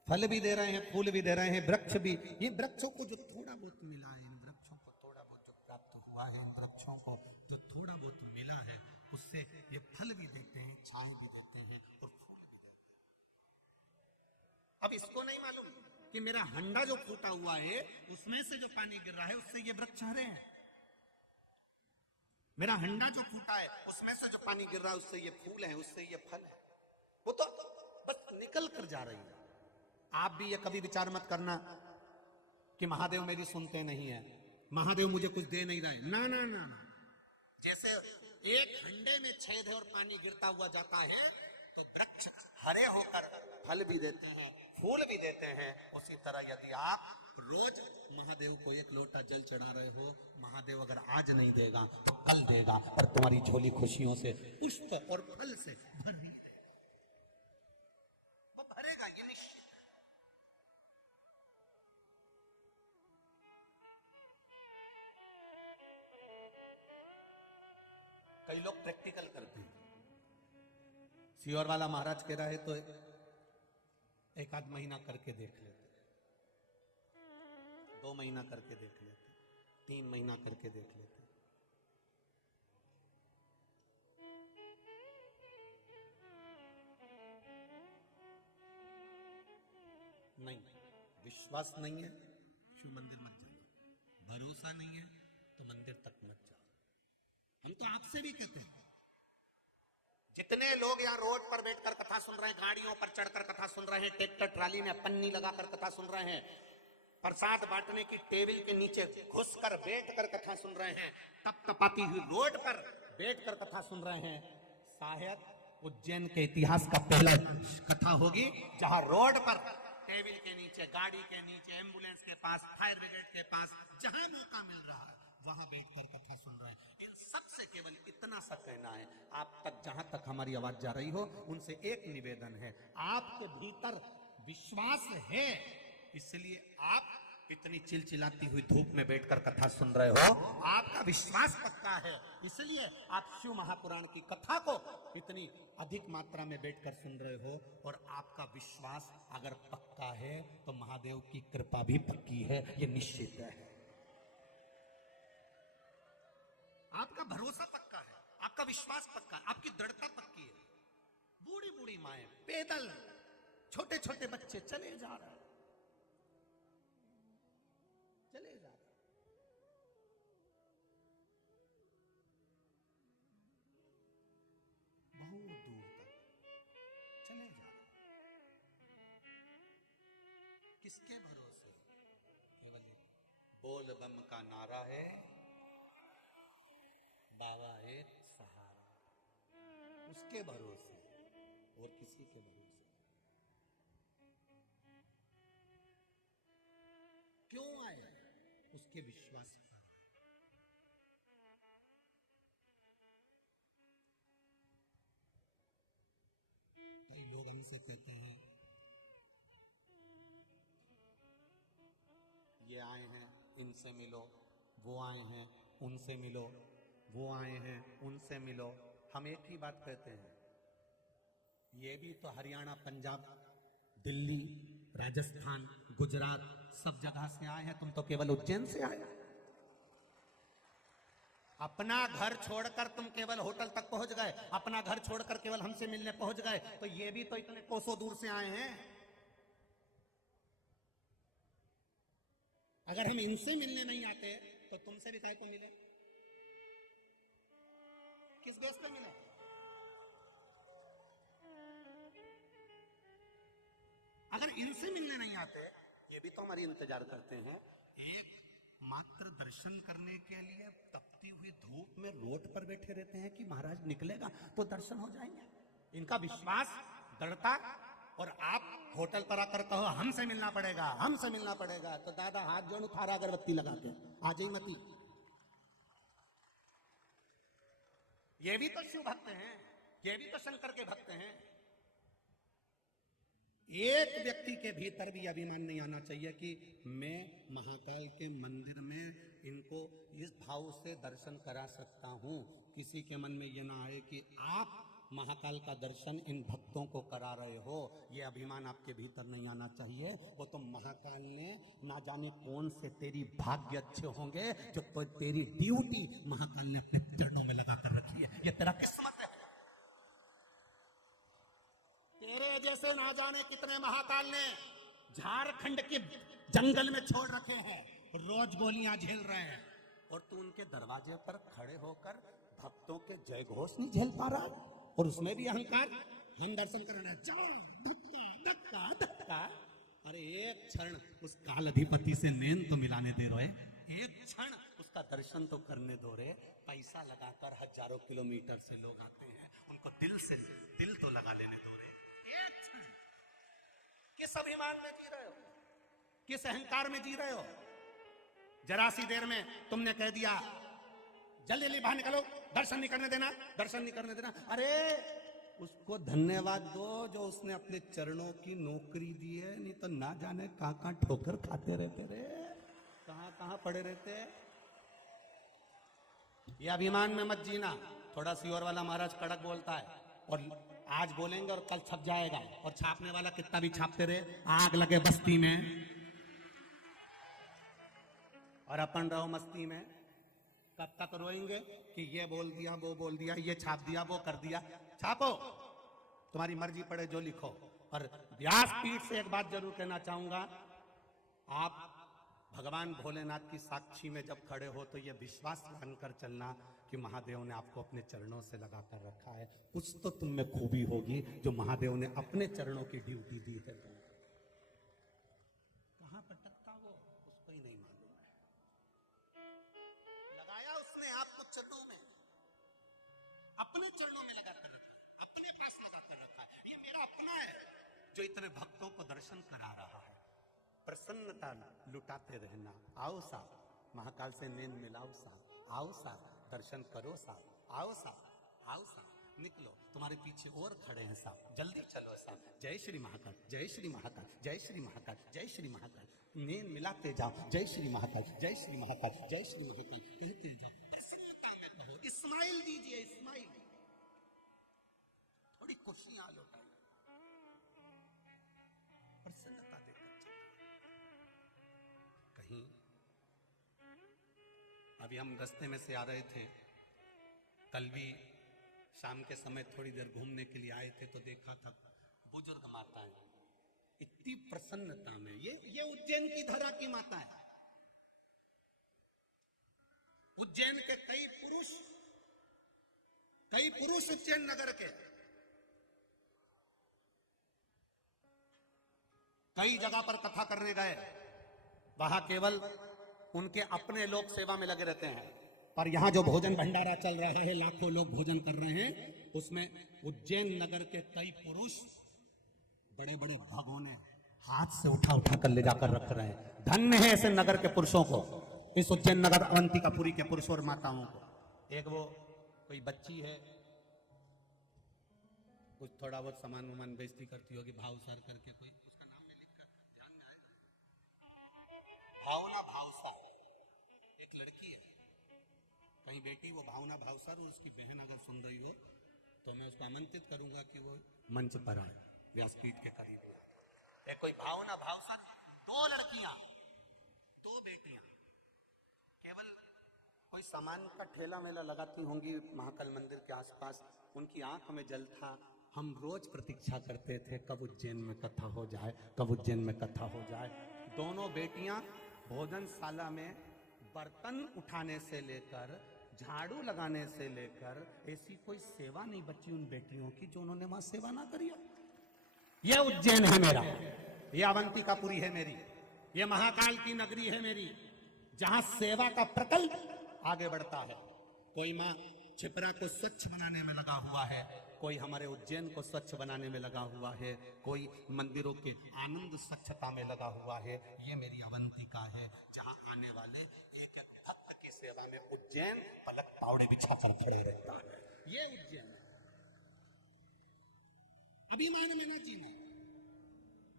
फल भी दे रहे हैं, फूल भी दे रहे हैं, वृक्ष भी। ये वृक्षों को जो थोड़ा बहुत मिला है, इन वृक्षों को थोड़ा बहुत जो प्राप्त हुआ है, इन वृक्षों को जो थोड़ा बहुत मिला है, उससे ये फल भी देते हैं, छाया भी देते हैं और फूल भी देते हैं। अब इसको नहीं मालूम कि मेरा हंडा जो फूटा हुआ है, उसमें से जो पानी गिर रहा है, उससे ये वृक्ष हरे हैं। मेरा हंडा जो फूटा है, उसमें से जो पानी गिर रहा है, उससे ये फूल है, उससे ये फल है। वो तो बस निकल कर जा रही है। आप भी ये कभी विचार मत करना कि महादेव मेरी सुनते नहीं है, महादेव मुझे कुछ दे नहीं रहा है। ना ना ना ना, जैसे एक हंडे में छेद है और पानी गिरता हुआ जाता है, तो वृक्ष हरे होकर फल भी देते हैं, फूल भी देते हैं। उसी तरह यदि आप रोज महादेव को एक लोटा जल चढ़ा रहे हो, महादेव अगर आज नहीं देगा तो कल देगा, और तुम्हारी झोली खुशियों से, पुष्प और फल से भरेगी, वो भरेगा, ये निश्चित। कई लोग प्रैक्टिकल करते हैं। सियोर वाला महाराज कह रहा है तो एक आध महीना करके देख लेते, 2 महीना करके देख लेते, 3 महीना करके देख लेते। नहीं, विश्वास नहीं है शिव मंदिर मत जाओ, भरोसा नहीं है तो मंदिर तक मत जाओ। हम तो आपसे भी कहते हैं, जितने लोग यहाँ रोड पर बैठकर कथा सुन रहे हैं, गाड़ियों पर चढ़कर कथा सुन रहे हैं, ट्रैक्टर ट्राली में पन्नी लगाकर कथा सुन रहे हैं, प्रसाद बांटने की टेबल के नीचे घुसकर बैठकर कथा सुन रहे हैं, तप तपाती हुई रोड पर बैठकर कथा सुन रहे हैं, शायद उज्जैन के इतिहास का पहला कथा होगी जहां रोड पर टेबल के नीचे, गाड़ी के नीचे, एम्बुलेंस के पास, फायर ब्रिगेड के पास, जहां मौका मिल रहा है वहां बैठकर कथा सुन रहे हैं। इन सबसे केवल इतना सा कहना है, आप तक जहां तक हमारी आवाज जा रही हो, उनसे एक निवेदन है, आपके भीतर विश्वास है, इसलिए आप इतनी चिलचिलाती हुई धूप में बैठकर कथा सुन रहे हो, आपका विश्वास पक्का है, इसलिए आप शिव महापुराण की कथा को इतनी अधिक मात्रा में बैठकर सुन रहे हो। और आपका विश्वास अगर पक्का है तो महादेव की कृपा भी पक्की है, ये निश्चित है। आपका भरोसा पक्का है, आपका विश्वास पक्का है, आपकी दृढ़ता पक्की है। बूढ़ी बूढ़ी माएं पैदल, छोटे छोटे बच्चे चले जा रहे हैं, चले जा रहे, बहुत दूर तक चले जा रहे। किसके भरोसे? केवल बोल बम का नारा है, बाबा एक सहारा, उसके भरोसे और किसी के भरोसे। क्यों आया? उसके विश्वास पर। कई लोग हमसे कहते हैं, ये आए हैं इनसे मिलो, वो आए हैं उनसे मिलो, वो आए हैं उनसे मिलो। हम एक ही बात कहते हैं, ये भी तो हरियाणा, पंजाब, दिल्ली, राजस्थान, गुजरात सब जगह से आए हैं, तुम तो केवल उज्जैन से आए। अपना घर छोड़कर तुम केवल होटल तक पहुंच गए, अपना घर छोड़कर केवल हमसे मिलने पहुंच गए, तो ये भी तो इतने कोसों दूर से आए हैं। अगर हम इनसे मिलने नहीं आते तो तुमसे भी काहे को मिले? किस बेस पे मिले? अगर इनसे मिलने नहीं आते, ये भी तो हमारी इंतजार करते हैं, एक मात्र दर्शन करने के लिए तपती हुई धूप में रोड पर बैठे रहते हैं कि महाराज निकलेगा तो दर्शन हो जाएंगे। इनका विश्वास, दृढ़ता, और आप होटल पर आकर कहो हमसे मिलना पड़ेगा, हमसे मिलना पड़ेगा, तो दादा हाथ जोड़, थारा अगरबत्ती लगा के आ जाई मती। ये भी तो शिव भक्त हैं, ये भी तो शंकर के भक्त हैं। एक व्यक्ति के भीतर भी अभिमान नहीं आना चाहिए कि मैं महाकाल के मंदिर में इनको इस भाव से दर्शन करा सकता हूं। किसी के मन में यह ना आए कि आप महाकाल का दर्शन इन भक्तों को करा रहे हो, यह अभिमान आपके भीतर नहीं आना चाहिए। वो तो महाकाल ने ना जाने कौन से तेरी भाग्य अच्छे होंगे जो तो तेरी ड्यूटी महाकाल ने अपने चरणों में लगाकर रखी है, ये तेरा किस्मत है। तेरे जैसे ना जाने कितने महाकाल ने झारखंड के जंगल में छोड़ रखे हैं, रोज गोलियां झेल रहे हैं, और तू उनके दरवाजे पर खड़े होकर भक्तों के जय घोष नहीं झेल पा रहा, और उसमें भी अहंकार, हम दर्शन करना जाओ, धक्का धक्का धक्का। अरे एक क्षण उस काल अधिपति से नैन तो मिलाने दे रहे, एक क्षण उसका दर्शन तो करने दो रे। पैसा लगाकर हजारों किलोमीटर से लोग आते हैं, उनको दिल से दिल तो लगा लेने दो रे। किस अभिमान में जी रहे हो, किस अहंकार में जी रहे हो? जरा सी देर में तुमने कह दिया जल्दी जल्दी बाहर निकलो, दर्शन नहीं करने देना, दर्शन नहीं करने देना। अरे उसको धन्यवाद दो जो उसने अपने चरणों की नौकरी दी है, नहीं तो ना जाने कहां कहां ठोकर खाते रहते रे, कहां कहां पड़े रहते। ये अभिमान में मत जीना। थोड़ा सीहोर वाला महाराज कड़क बोलता है, और आज बोलेंगे और कल छप जाएगा, और छापने वाला कितना भी छापते रहे, आग लगे बस्ती में और अपन रहो मस्ती में। कब तक रोएंगे कि ये बोल दिया, वो बोल दिया, ये छाप दिया, वो कर दिया। छापो, तुम्हारी मर्जी पड़े जो लिखो। और व्यासपीठ से एक बात जरूर कहना चाहूंगा, आप भगवान भोलेनाथ की साक्षी में जब खड़े हो तो ये विश्वास मानकर चलना कि महादेव ने आपको अपने चरणों से लगा कर रखा है। कुछ तो तुम में खूबी होगी जो महादेव ने अपने चरणों की ड्यूटी दी है। कहां भटकता वो, उसको ही नहीं मालूम है। लगाया उसने आपको चरणों में, अपने चरणों में लगा कर रखा है, अपने पास लगा कर रखा है। ये मेरा अपना है जो इतने भक्तों को दर्शन करा रहा है। प्रसन्नता लुटाते रहना। आओ साहब, महाकाल से नैन मिलाओ साहब, आओ साहब, दर्शन करो साहब, आओ साहब, आओ साहब, निकलो, तुम्हारे पीछे और खड़े हैं साहब, जल्दी चलो साहब। जय श्री महाकाल, जय श्री महाकाल, जय श्री महाकाल, जय श्री महाकाल। नैन मिलाते जाओ, जय श्री महाकाल, जय श्री महाकाल, जय श्री महाकाल कहते जाओ। प्रसन्नता में कहो, इस्माइल दीजिए, इस्माइल, थोड़ी खुशियां लौटाइए, प्रसन्नता देकर कहीं। अभी हम रास्ते में से आ रहे थे, कल भी शाम के समय थोड़ी देर घूमने के लिए आए थे, तो देखा था बुजुर्ग माताएं इतनी प्रसन्नता में। ये उज्जैन की धरा की माता है। उज्जैन के कई पुरुष उज्जैन नगर के कई जगह पर कथा करने गए, वहां केवल उनके अपने लोग सेवा में लगे रहते हैं, पर यहां जो भोजन भंडारा चल रहा है, लाखों लोग भोजन कर रहे हैं, उसमें उज्जैन नगर के कई पुरुष बड़े बड़े भगोने हाथ से उठा उठा कर ले जाकर रख रहे हैं। धन्य है ऐसे नगर के पुरुषों को, इस उज्जैन नगर अवंतिकापुरी के पुरुषों और माताओं को। एक वो कोई बच्ची है, कुछ थोड़ा बहुत सामान वामान बेइज्जती करती होगी, भावसार करके, कोई उसका नाम में लिखकर ध्यान में आएगा, भावना भावसार, एक लड़की है, कहीं बेटी वो भावना भावसार, और उसकी बहन अगर सुन रही हो तो मैं उसको आमंत्रित करूंगा कि वो मंच पर आए, व्यासपीठ के करीब। एक कोई भावना भावसार, दो लड़कियां, दो बेटियां, केवल कोई सामान का ठेला मेला लगाती होंगी महाकाल मंदिर के आसपास, उनकी आंख में जल था। हम रोज प्रतीक्षा करते थे कब उज्जैन में कथा हो जाए, कब उज्जैन में कथा हो जाए। दोनों बेटियां भोजनशाला में बर्तन उठाने से लेकर, झाड़ू लगाने से लेकर, ऐसी कोई सेवा नहीं बची उन बेटियों की जो उन्होंने वहां सेवा ना करी हो। यह उज्जैन है मेरा, यह अवंतिकापुरी है मेरी, यह महाकाल की नगरी है मेरी, जहां सेवा का प्रकल्प आगे बढ़ता है। कोई माँ छिपरा को स्वच्छ बनाने में लगा हुआ है, कोई हमारे उज्जैन को स्वच्छ बनाने में लगा हुआ है, कोई मंदिरों के आनंद स्वच्छता में लगा हुआ है। ये मेरी अवंतिका है, जहां आने वाले एक एक भक्त की सेवा में उज्जैन पलक पावड़े बिछाकर खड़े रहता है। ये उज्जैन अभिमान में ना जीना।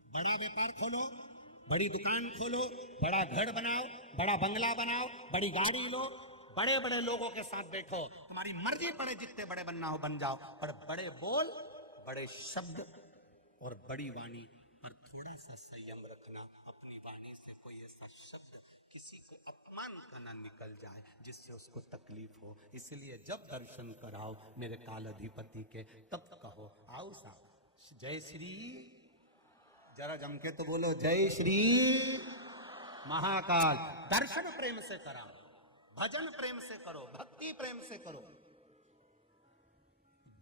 बड़ा व्यापार खोलो, बड़ी दुकान खोलो, बड़ा घर बनाओ, बड़ा बंगला बनाओ, बड़ी गाड़ी लो, बड़े बड़े लोगों के साथ बैठो, तुम्हारी मर्जी पड़े जितने बड़े बनना हो बन जाओ, पर बड़े बोल, बड़े शब्द और बड़ी वाणी पर थोड़ा सा संयम रखना। अपनी वाणी से कोई ऐसा शब्द किसी को अपमान का ना निकल जाए जिससे उसको तकलीफ हो। इसलिए जब दर्शन कराओ मेरे काल अधिपति के, तब कहो आओ साहब, जय श्री, जरा जम के तो बोलो, जय श्री महाकाल। दर्शन प्रेम से कराओ, भजन प्रेम से करो, भक्ति प्रेम से करो।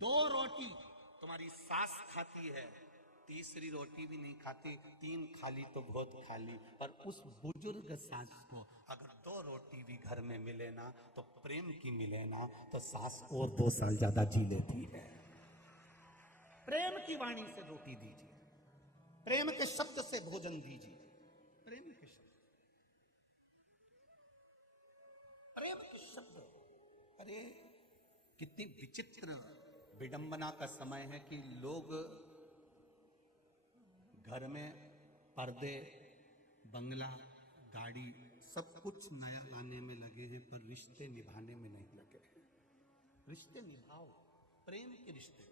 2 रोटी तुम्हारी सास खाती है, तीसरी रोटी भी नहीं खाती, 3 खाली तो बहुत खाली। पर उस बुजुर्ग सास को अगर 2 रोटी भी घर में मिले ना, तो प्रेम की मिले ना, तो सास और 2 साल ज्यादा जी लेती है। प्रेम की वाणी से रोटी दीजिए, प्रेम के शब्द से भोजन दीजिए, प्रेम के शब्द, प्रेम के शब्द। अरे कितनी विचित्र विडंबना का समय है कि लोग घर में पर्दे, बंगला, गाड़ी, सब कुछ नया लाने में लगे हैं, पर रिश्ते निभाने में नहीं लगे हैं। रिश्ते निभाओ, प्रेम के रिश्ते।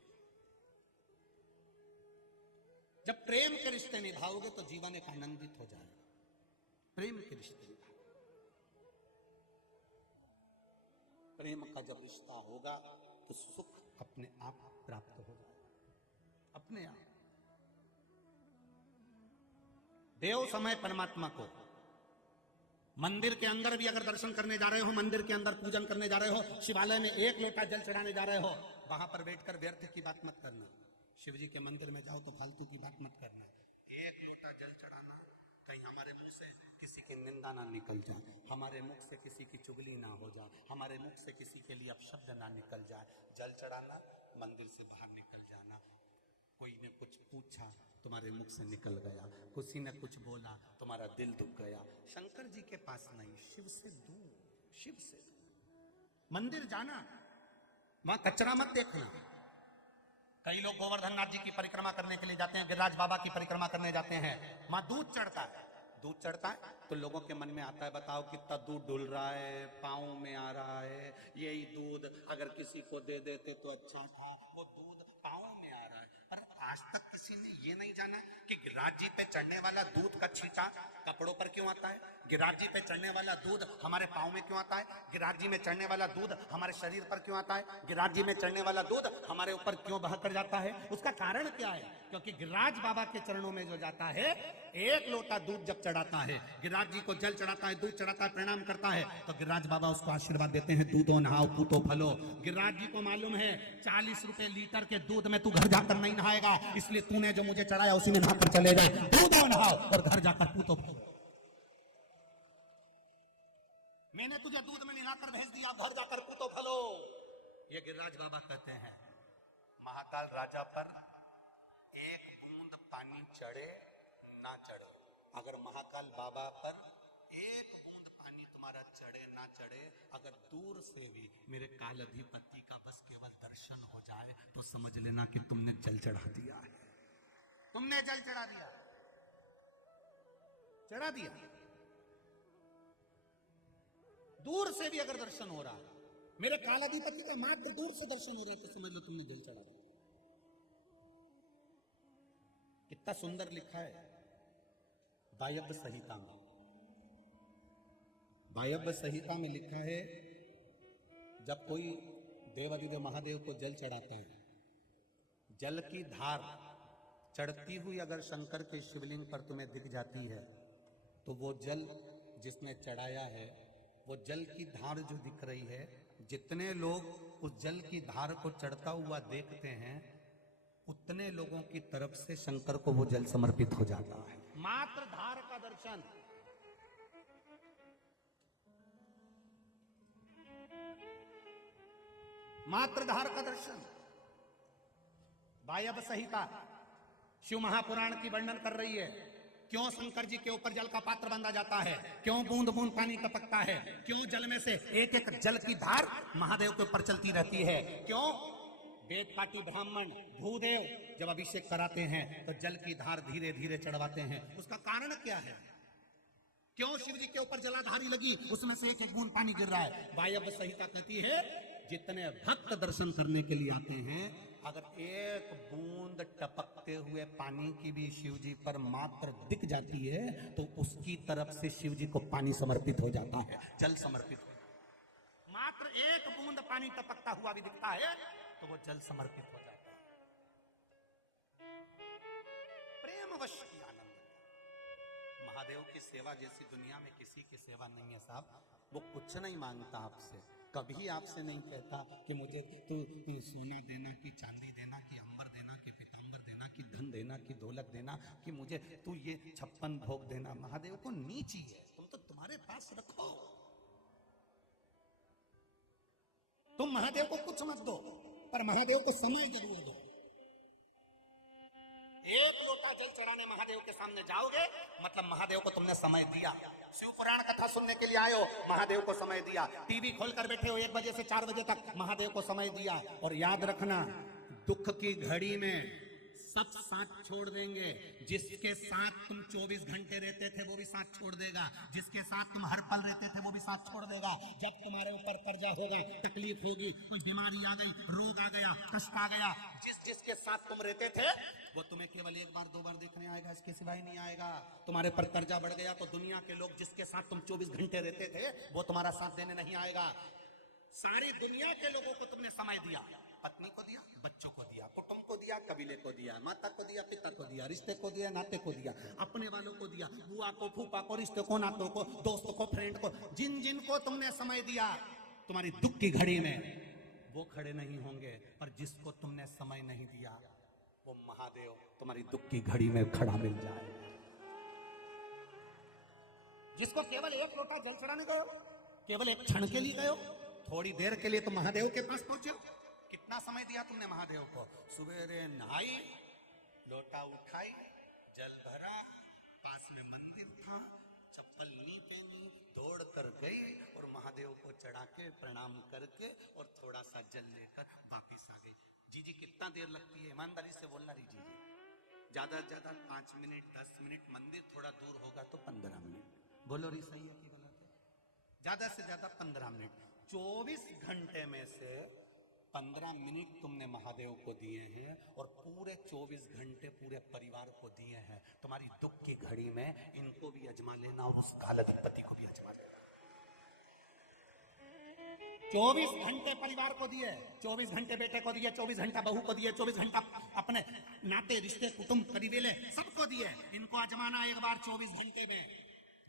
जब प्रेम के रिश्ते निभाओगे तो जीवन एक आनंदित हो जाएगा। प्रेम के रिश्ते निभाओ। प्रेम का जब रिश्ता होगा तो सुख अपने आप प्राप्त हो जाएगा, अपने आप। देव समय परमात्मा को। मंदिर के अंदर भी अगर दर्शन करने जा रहे हो, मंदिर के अंदर पूजन करने जा रहे हो, शिवालय में एक लोटा जल चढ़ाने जा रहे हो, वहां पर बैठकर व्यर्थ की बात मत करना। शिव जी के मंदिर में जाओ तो फालतू की बात मत करना। एक लोटा जल चढ़ाना, कहीं हमारे मुंह से किसी की निंदा ना निकल जाए, हमारे मुख से किसी की चुगली ना हो जाए, हमारे मुख से किसी के लिए अपशब्द ना निकल जाए। जल चढ़ाना, मंदिर से बाहर निकल जाना। कोई ने कुछ पूछा, तुम्हारे मुख से निकल गया, किसी ने कुछ बोला, तुम्हारा दिल दुख गया। शंकर जी के पास नहीं, शिव से दूर, शिव से दूर। मंदिर जाना, वहां कचरा मत देखना। कई लोग गोवर्धन नाथ जी की परिक्रमा करने के लिए जाते हैं, गिरिराज बाबा की परिक्रमा करने जाते हैं, वहां दूध चढ़ता है। दूध चढ़ता है तो लोगों के मन में आता है, बताओ कितना दूध डुल रहा है, पाँव में आ रहा है, यही दूध अगर किसी को दे देते तो अच्छा था। वो दूध पाँव में आ रहा है, पर आज तक किसी ने ये नहीं जाना कि गिरिराज जी पे चढ़ने वाला दूध का छींटा कपड़ों पर क्यों आता है, गिरिराज जी पे चढ़ने वाला दूध हमारे पाँव में क्यों आता है, गिरिराज जी में चढ़ने वाला दूध हमारे शरीर पर क्यों आता है, गिरिराज जी में चढ़ने वाला दूध हमारे ऊपर क्यों बहकर जाता है। उसका कारण क्या है? क्योंकि गिरिराज बाबा के चरणों में जो जाता है, एक लोटा दूध जब चढ़ाता है, गिरिराज जी को जल चढ़ाता है, दूध चढ़ाता है, प्रणाम करता है, तो गिरिराज बाबा उसको आशीर्वाद देते हैं, दूधो नहाओ पूतो फलो। गिरिराज जी को मालूम है 40 रुपए लीटर के दूध में तू घर जाकर नहीं नहाएगा, इसलिए तूने जो मुझे चढ़ाया उसी में नहाकर चले गए, दूधो नहाओ और घर जाकर पूतो फलो। मैंने तुझे दूध में नहाकर भेज दिया, घर जाकर पूतो फलो। ये गिरिराज बाबा कहते हैं। महाकाल राजा पर एक बूंद पानी चढ़े ना चढ़े, अगर महाकाल बाबा पर एक बूंद पानी तुम्हारा चढ़े ना चढ़े, अगर दूर से भी मेरे काल अधिपति का बस केवल दर्शन हो जाए तो समझ लेना कि तुमने जल चढ़ा दिया है, तुमने जल चढ़ा दिया, चढ़ा दिया। दूर से भी अगर दर्शन हो रहा है, मेरे काल अधिपति का मात्र दूर से दर्शन हो रहा है, तो समझ लो तुमने जल चढ़ा दिया। कितना सुंदर लिखा है वायव्य संहिता में। वायव्य संहिता में लिखा है, जब कोई देवादिदेव महादेव को जल चढ़ाता है, जल की धार चढ़ती हुई अगर शंकर के शिवलिंग पर तुम्हें दिख जाती है, तो वो जल जिसने चढ़ाया है, वो जल की धार जो दिख रही है, जितने लोग उस जल की धार को चढ़ता हुआ देखते हैं, उतने लोगों की तरफ से शंकर को वो जल समर्पित हो जाता है। मात्र धार का दर्शन। मात्र धार का दर्शन। वायव्य संहिता शिव महापुराण की वर्णन कर रही है, क्यों शंकर जी के ऊपर जल का पात्र बांधा जाता है, क्यों बूंद बूंद पानी टपकता है, क्यों जल में से एक एक जल की धार महादेव के ऊपर चलती रहती है, क्यों वेद पाटी ब्राह्मण भूदेव जब अभिषेक कराते हैं तो जल की धार धीरे धीरे चढ़वाते हैं। उसका कारण क्या है? क्यों शिव जी के ऊपर जलाधारी लगी, उसमें से एक एक बूंद पानी गिर रहा है। वायव्य संहिता कहती है, जितने भक्त दर्शन करने के लिए आते हैं, अगर एक बूंद टपकते हुए पानी की भी शिव जी पर मात्र दिख जाती है, तो उसकी तरफ से शिव जी को पानी समर्पित हो जाता है, जल समर्पित हो जाता है। मात्र एक बूंद पानी टपकता हुआ भी दिखता है तो वो जल समर्पित हो जाता है। प्रेमवश की आनंद। महादेव की सेवा जैसी दुनिया में किसी की सेवा नहीं है साहब। वो कुछ नहीं मांगता आपसे, कभी आपसे नहीं कहता कि मुझे तू सोना देना, कि चांदी देना, कि अंबर देना, कि पीतांबर देना, कि धन देना, कि दौलत देना, कि मुझे तू ये 56 भोग देना। महादेव को नीच ही है, तुम तो तुम्हारे पास रखो, तुम महादेव को कुछ मत दो, पर महादेव को समय जरूर दो। एक लोटा जल चढ़ाने महादेव के सामने जाओगे, मतलब महादेव को तुमने समय दिया। शिव पुराण कथा सुनने के लिए आए हो, महादेव को समय दिया। टीवी खोलकर बैठे हो 1 बजे से 4 बजे तक, महादेव को समय दिया। और याद रखना, दुख की घड़ी में सब साथ छोड़ देंगे। जिसके साथ तुम 24 घंटे रहते थे वो भी साथ छोड़ देगा, जिसके साथ तुम हर पल रहते थे वो भी साथ छोड़ देगा। जब तुम्हारे ऊपर कर्जा होगा, तकलीफ होगी, कोई बीमारी आ गई, रोग आ गया, कष्ट आ गया, जिसके साथ तुम रहते थे वो तुम्हें केवल एक बार दो बार देखने आएगा, इसके सिवाय नहीं आएगा। तुम्हारे पर कर्जा बढ़ गया तो दुनिया के लोग जिसके साथ तुम 24 घंटे रहते थे वो तुम्हारा साथ देने नहीं आएगा। सारी दुनिया के लोगों को तुमने समय दिया, पत्नी को दिया, बच्चों को दिया, कुटुंब को दिया, कबीले को दिया, माता को दिया, पिता को दिया, रिश्ते को दिया, नाते को दिया, अपने वालों को दिया, बुआ को, फूफा को, रिश्ते को, नातों को, दोस्तों को, फ्रेंड को, जिन जिन को तुमने समय दिया, तुम्हारी दुख की घड़ी में वो खड़े नहीं होंगे। पर जिसको तुमने समय नहीं दिया वो महादेव तुम्हारी दुख की घड़ी में खड़ा मिल जाए। जिसको केवल एक लोटा जल चढ़ाने गए, केवल एक क्षण के लिए गए, थोड़ी देर के लिए तो महादेव के पास पहुंचे। कितना समय दिया तुमने महादेव को? सवेरे नहाई, लोटा उठाई, जल भरा, पास में मंदिर था, चप्पल नहीं पहनी, दौड़ कर गई और महादेव को चढ़ा के प्रणाम करके और थोड़ा सा जल लेकर वापिस आ गई। जी कितना देर लगती है? ईमानदारी से बोलना रही जी, ज्यादा से ज्यादा 5 मिनट 10 मिनट, मंदिर थोड़ा दूर होगा तो 15 मिनट। बोलो रही सही है कि गलत है? ज्यादा से ज्यादा 15 मिनट। 24 घंटे में से 15 मिनट तुमने महादेव को दिए हैं और पूरे 24 घंटे पूरे परिवार को दिए हैं। तुम्हारी दुख की घड़ी में इनको भी अजमा लेना और उस काल अधिपति को भी अजमा लेना। 24 घंटे परिवार को दिए, 24 घंटे बेटे को दिए, 24 घंटा बहू को दिए, 24 घंटा अपने नाते रिश्ते कुटुंब करीबेले सबको दिए। इनको अजमाना एक बार 24 घंटे में।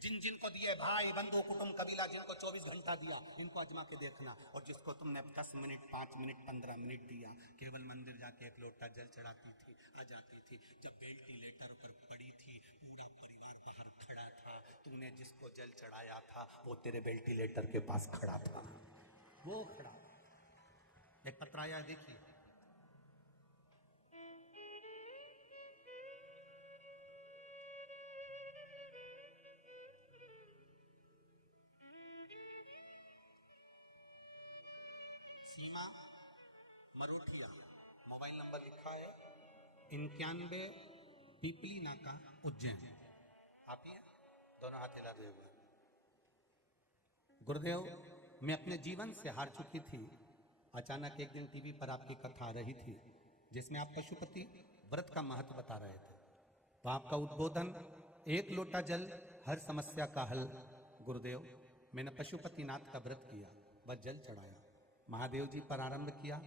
जिन जिन को दिए, भाई बंधु कुटुंब कबीला, जिनको 24 घंटा दिया, इनको अजमा के देखना। और जिसको तुमने 10 मिनट 5 मिनट 15 मिनट दिया, केवल मंदिर जाके एक लोटा जल चढ़ाती थी, आ जाती थी। जब वेंटिलेटर पर पड़ी थी, पूरा परिवार बाहर खड़ा था, तूने जिसको जल चढ़ाया था वो तेरे वेंटिलेटर के पास खड़ा था, वो खड़ा। एक पत्र आया है, देखिए। सीमा मरूठिया, मोबाइल नंबर लिखा है 91 पीपली नाका उज्जैन। आप ही हैं? दोनों हाथ हिला दो एक बार। गुरुदेव, मैं अपने जीवन से हार चुकी थी। अचानक एक दिन टीवी पर आपकी कथा आ रही थी जिसमें आप पशुपति व्रत का महत्व बता रहे थे। तो आपका उद्बोधन, एक लोटा जल हर समस्या का हल। गुरुदेव, मैंने पशुपतिनाथ का व्रत किया, वह जल चढ़ाया, महादेव जी पर आरंभ किया।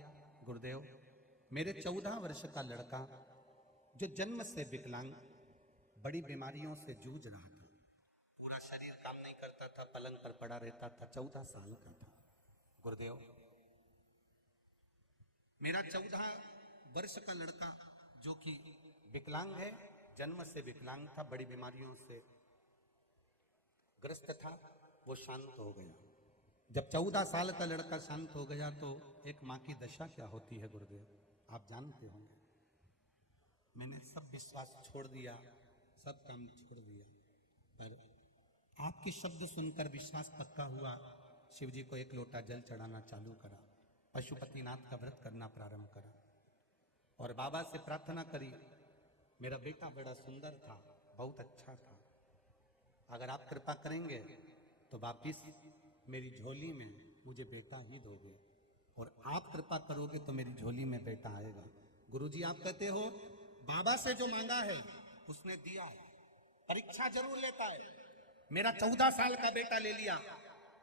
गुरुदेव, मेरे 14 वर्ष का लड़का जो जन्म से विकलांग, बड़ी बीमारियों से जूझ रहा था, पूरा शरीर काम नहीं करता था, पलंग पर पड़ा रहता था, 14 साल का था। गुरुदेव, मेरा 14 वर्ष का लड़का जो कि विकलांग है, जन्म से विकलांग था, बड़ी बीमारियों से ग्रस्त था, वो शांत हो गया। जब 14 साल का लड़का शांत हो गया तो एक माँ की दशा क्या होती है गुरुदेव, आप जानते होंगे। मैंने सब विश्वास छोड़ दिया, सब काम छोड़ दिया, पर आपके शब्द सुनकर विश्वास पक्का हुआ। शिव जी को एक लोटा जल चढ़ाना चालू करा, पशुपतिनाथ का व्रत करना प्रारंभ करा और बाबा से प्रार्थना करी। मेरा बेटा बड़ा सुंदर था, बहुत अच्छा था, अगर आप कृपा करेंगे तो वापिस मेरी झोली में मुझे बेटा ही दोगे, और आप कृपा करोगे तो मेरी झोली में बेटा आएगा। गुरुजी, आप कहते हो बाबा से जो मांगा है उसने दिया है, परीक्षा जरूर लेता है। मेरा 14 साल का बेटा ले लिया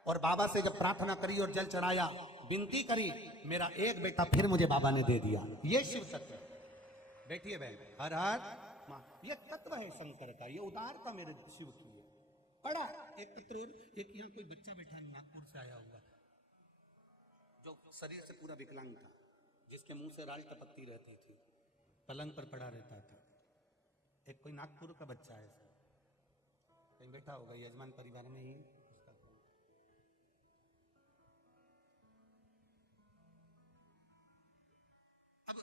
और बाबा से जब प्रार्थना करी और जल चढ़ाया, विनती करी, मेरा एक बेटा फिर मुझे बाबा ने दे दिया। ये शिव तत्व। बैठिए बहन, हर हर मां, ये तत्व है शंकर का, ये उदारता मेरे शिव की है। पढ़ा एक पितृ, एक यहाँ कोई बच्चा बैठा नागपुर से आया होगा जो शरीर से पूरा विकलांग था, जिसके मुंह से राल टपकती रहती थी, पलंग पर पड़ा रहता था। एक कोई नागपुर का बच्चा है, कहीं बैठा होगा, यजमान परिवार में ही उसका। अब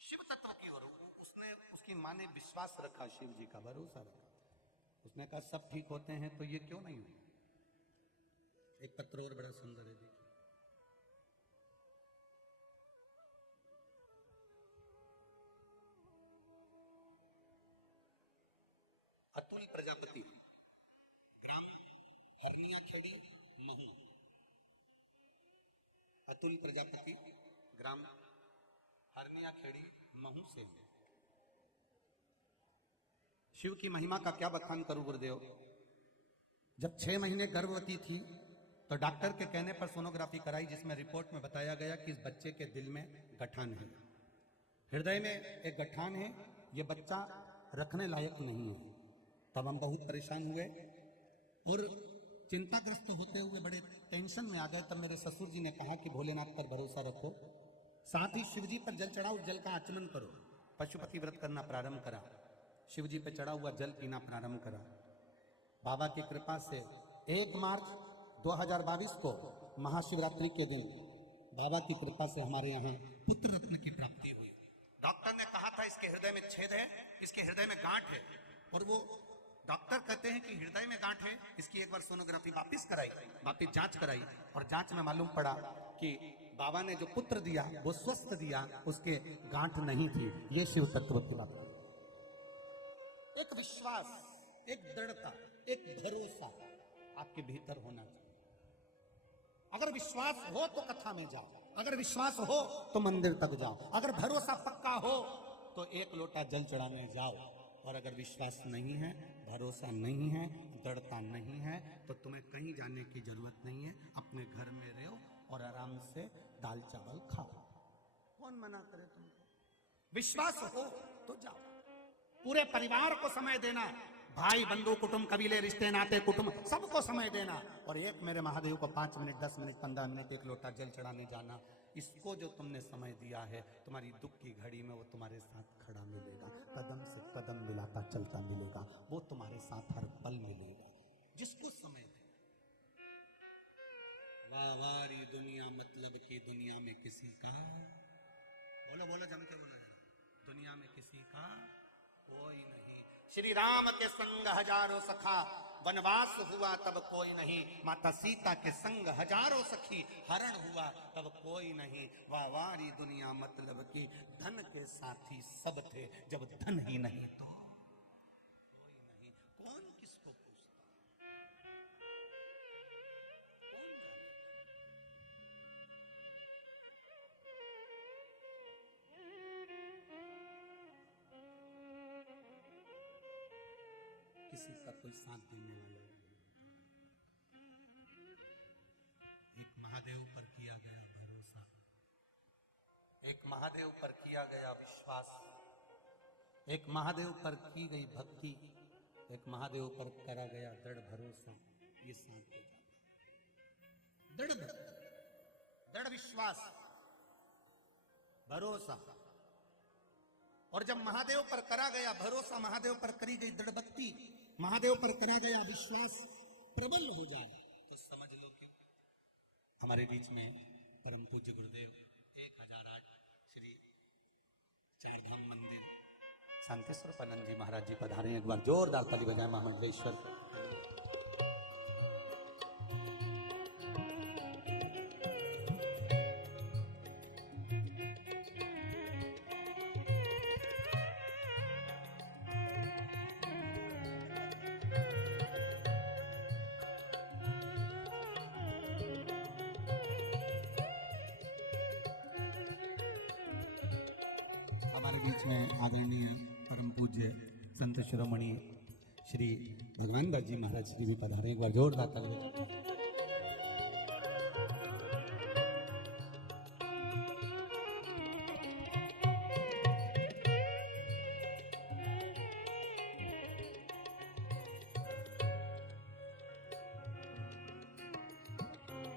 शिव तत्व की ओर उसने, उसकी माँ ने विश्वास रखा, शिव जी का भरोसा रखा। उसने कहा सब ठीक होते हैं तो ये क्यों नहीं हुई। एक पत्र और बड़ा सुंदर है, देखिए। अतुल प्रजापति, ग्राम हरनिया खेड़ी महू। अतुल प्रजापति ग्राम हरनिया खेड़ी महू से। शिव की महिमा का क्या बखान करूं गुरुदेव। जब 6 महीने गर्भवती थी तो डॉक्टर के कहने पर सोनोग्राफी कराई, जिसमें रिपोर्ट में बताया गया कि इस बच्चे के दिल में गठान है, हृदय में एक गठान है, ये बच्चा रखने लायक नहीं है। तब हम बहुत परेशान हुए और चिंताग्रस्त होते हुए बड़े टेंशन में आ गए। तब मेरे ससुर जी ने कहा कि भोलेनाथ पर भरोसा रखो, साथ ही शिव जी पर जल चढ़ाओ, जल का आचमन करो। पशुपति व्रत करना प्रारंभ करा, शिव जी पे चढ़ा हुआ जल पीना प्रारंभ करा। बाबा की कृपा से 1 मार्च 2022 को महाशिवरात्रि के दिन बाबा की कृपा से हमारे यहाँ पुत्र रत्न की प्राप्ति हुई। डॉक्टर ने कहा था इसके हृदय में छेद है, इसके हृदय में गांठ है, और वो डॉक्टर कहते हैं कि हृदय में गांठ है। इसकी एक बार सोनोग्राफी वापिस कराई, वापिस जांच कराई, और जांच में मालूम पड़ा कि बाबा ने जो पुत्र दिया वो स्वस्थ दिया, उसके गांठ नहीं थी। ये शिव तत्व की बात। एक विश्वास, एक दृढ़ता, एक भरोसा आपके भीतर होना चाहिए। अगर विश्वास हो तो कथा में जाओ, अगर विश्वास हो तो मंदिर तक जाओ, अगर भरोसा पक्का हो तो 1 लोटा जल चढ़ाने जाओ। और अगर विश्वास नहीं है, भरोसा नहीं है, दृढ़ता नहीं है, तो तुम्हें कहीं जाने की जरूरत नहीं है। अपने घर में रहो और आराम से दाल चावल खाओ। कौन मना करे तुमको? विश्वास हो तो जाओ। पूरे परिवार को समय देना, भाई बंधु कुटुंब कबीले रिश्ते नाते कुटुंब सबको समय देना, और एक मेरे महादेव को 5 मिनट 10 मिनट 15 मिनट 1 लोटा जल चढ़ाने जाना। इसको जो तुमने समय दिया है, तुम्हारी दुख की घड़ी में वो तुम्हारे साथ खड़ा मिलेगा, कदम से कदम मिलाता चलता मिलेगा, वो तुम्हारे साथ हर पल मिलेगा। जिसको समय दे। वारी दुनिया मतलब की दुनिया में किसी का, बोलो बोलो जम के बोलो, दुनिया में किसी का कोई नहीं। श्री राम के संग हजारों सखा, वनवास हुआ तब कोई नहीं। माता सीता के संग हजारों सखी, हरण हुआ तब कोई नहीं। वारी दुनिया मतलब कि धन के साथी सब थे, जब धन ही नहीं तो कोई नहीं। कौन किसको पूछता, कौन जाने। किसी का कोई साथ देने वाला नहीं। एक महादेव पर किया गया भरोसा, एक महादेव पर किया गया विश्वास, एक महादेव पर की गई भक्ति, एक महादेव पर करा गया दृढ़ भरोसा, ये साथ हो जाता। दृढ़ भक्ति, दृढ़ विश्वास, भरोसा। और जब महादेव पर करा गया भरोसा, महादेव पर करी गई दृढ़ भक्ति, महादेव पर करा गया विश्वास प्रबल हो जाए, तो समझ लो कि हमारे बीच में परम पूज्य गुरुदेव 1008 श्री चारधाम मंदिर शांतेश्वरानंद जी महाराज जी पधारे। एक बार जोरदार ताली बजाएं महामंडलेश्वर। हमारे बीच में आदरणीय परम पूज्य संत शिरोमणि श्री भगवान दास जी महाराज जी भी पधारे। एक बार जोरदार ताली।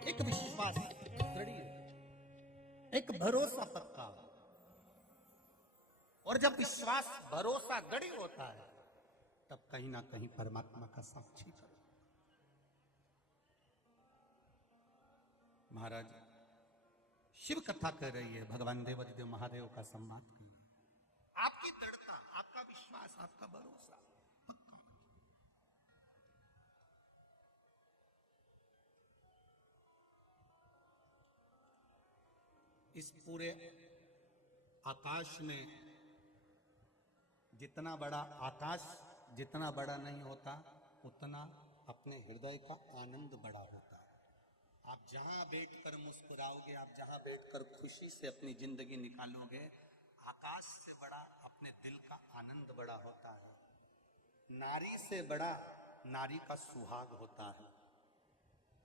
एक विश्वास दृढ़, एक भरोसा पक्का। और जब विश्वास भरोसा दृढ़ होता है, तब कहीं ना कहीं परमात्मा का साक्षी करो। महाराज शिव कथा कर रही है, भगवान देवाधिदेव महादेव का संवाद कर रही है। आपकी दृढ़ता, आपका विश्वास, आपका भरोसा पक्का। इस पूरे आकाश में, जितना बड़ा आकाश जितना बड़ा नहीं होता उतना अपने हृदय का आनंद बड़ा होता है। आप जहां बैठकर मुस्कुराओगे, आप जहां बैठकर खुशी से अपनी जिंदगी निकालोगे, आकाश से बड़ा अपने दिल का आनंद बड़ा होता है। नारी से बड़ा नारी का सुहाग होता है,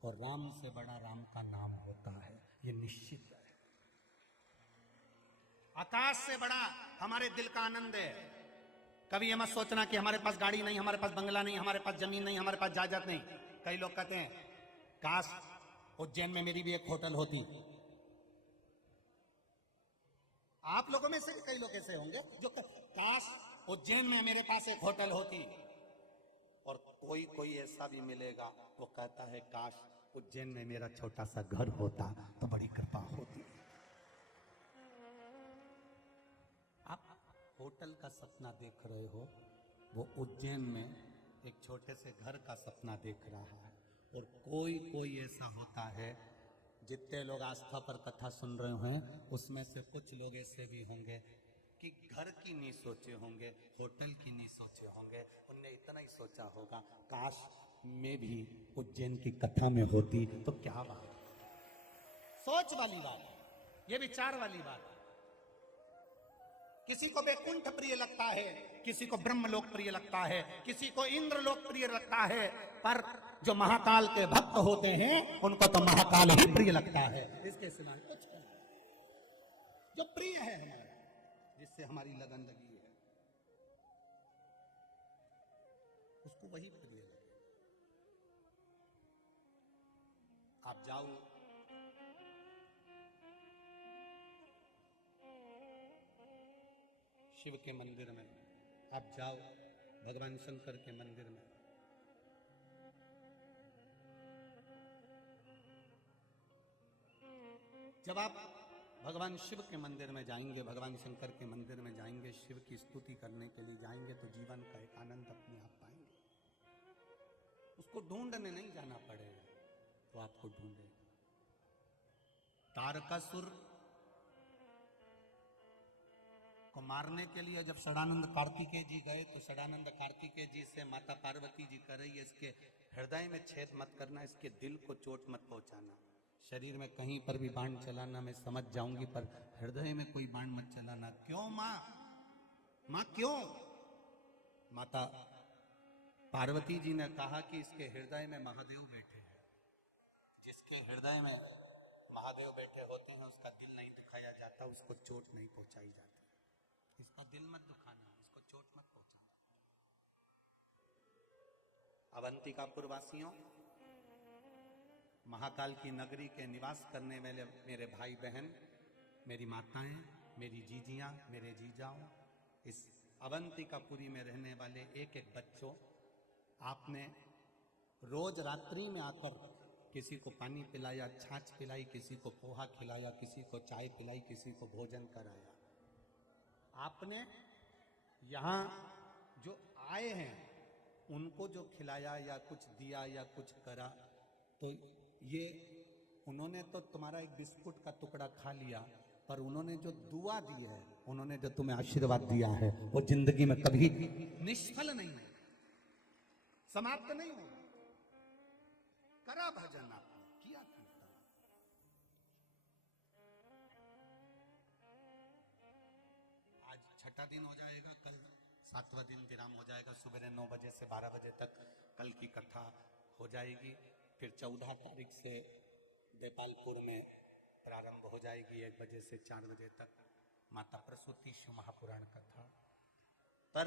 और राम से बड़ा राम का नाम होता है, ये निश्चित है। आकाश से बड़ा हमारे दिल का आनंद है। कभी ये मत सोचना कि हमारे पास गाड़ी नहीं, हमारे पास बंगला नहीं, हमारे पास जमीन नहीं, हमारे पास जायदाद नहीं। कई लोग कहते हैं काश उज्जैन में मेरी भी एक होटल होती। आप लोगों में से भी कई लोग ऐसे होंगे जो काश उज्जैन में मेरे पास एक होटल होती। और कोई कोई ऐसा भी मिलेगा वो कहता है काश उज्जैन में मेरा छोटा सा घर होता तो बड़ी कृपा होती। आप होटल का सपना देख रहे हो, वो उज्जैन में एक छोटे से घर का सपना देख रहा है। और कोई कोई ऐसा होता है, जितने लोग आस्था पर कथा सुन रहे हैं उसमें से कुछ लोग ऐसे भी होंगे कि घर की नहीं सोचे होंगे, होटल की नहीं सोचे होंगे, उनने इतना ही सोचा होगा काश मैं भी उज्जैन की कथा में होती तो क्या बात। सोच वाली बात, ये विचार वाली बात। किसी को वैकुंठ प्रिय लगता है, किसी को ब्रह्मलोक प्रिय लगता है, किसी को इंद्रलोक प्रिय लगता है, पर जो महाकाल के भक्त होते हैं उनको तो महाकाल ही प्रिय लगता है। इसके सिवा कुछ नहीं। जो प्रिय है हमारा, जिससे हमारी लगन लगी है, उसको वही प्रिय लगे। आप जाओ शिव के मंदिर में, आप जाओ भगवान शंकर के मंदिर में, जब आप भगवान शिव के मंदिर में जाएंगे, भगवान शंकर के मंदिर में जाएंगे, शिव की स्तुति करने के लिए जाएंगे, तो जीवन का एक आनंद अपने आप पाएंगे। उसको ढूंढने नहीं जाना पड़ेगा, तो आपको ढूंढेगा। तारकासुर को मारने के लिए जब षडानंद कार्तिकेय जी गए, तो षडानंद कार्तिकेय जी से माता पार्वती जी कर रही है, इसके हृदय में छेद मत करना, इसके दिल को चोट मत पहुंचाना। शरीर में कहीं पर भी बाण चलाना मैं समझ जाऊंगी, पर हृदय में कोई बाण मत चलाना। क्यों माँ? माँ क्यों? माता पार्वती जी ने कहा कि इसके हृदय में महादेव बैठे हैं। जिसके हृदय में महादेव बैठे होते हैं उसका दिल नहीं दिखाया जाता, उसको चोट नहीं पहुंचाई जाती। इसका दिल मत दुखाना, इसको चोट मत पहुंचाना। अवंतिकापुर वासियों, महाकाल की नगरी के निवास करने वाले मेरे भाई बहन, मेरी माताएं, मेरी जीजियां, मेरे जीजाओं, इस अवंतिकापुरी में रहने वाले एक एक बच्चों, आपने रोज रात्रि में आकर किसी को पानी पिलाया, छाछ पिलाई, किसी को पोहा खिलाया, किसी को चाय पिलाई, किसी को भोजन कराया। आपने यहाँ जो आए हैं उनको जो खिलाया या कुछ दिया या कुछ करा, तो ये उन्होंने तो तुम्हारा एक बिस्कुट का टुकड़ा खा लिया, पर उन्होंने जो दुआ दी है, उन्होंने जो तुम्हें आशीर्वाद दिया है, वो जिंदगी में कभी निष्फल नहीं है, समाप्त नहीं होगा। करा भजन, आपने किया कीर्तन। आज छठा दिन हो जाएगा, कल सातवां दिन विराम हो जाएगा। सुबह 9 बजे से 12 बजे तक कल की कथा हो जाएगी। फिर 14 तारीख से देपालपुर में प्रारंभ हो जाएगी 1 बजे से 4 बजे तक माता प्रसूति शिव महापुराण कथा। पर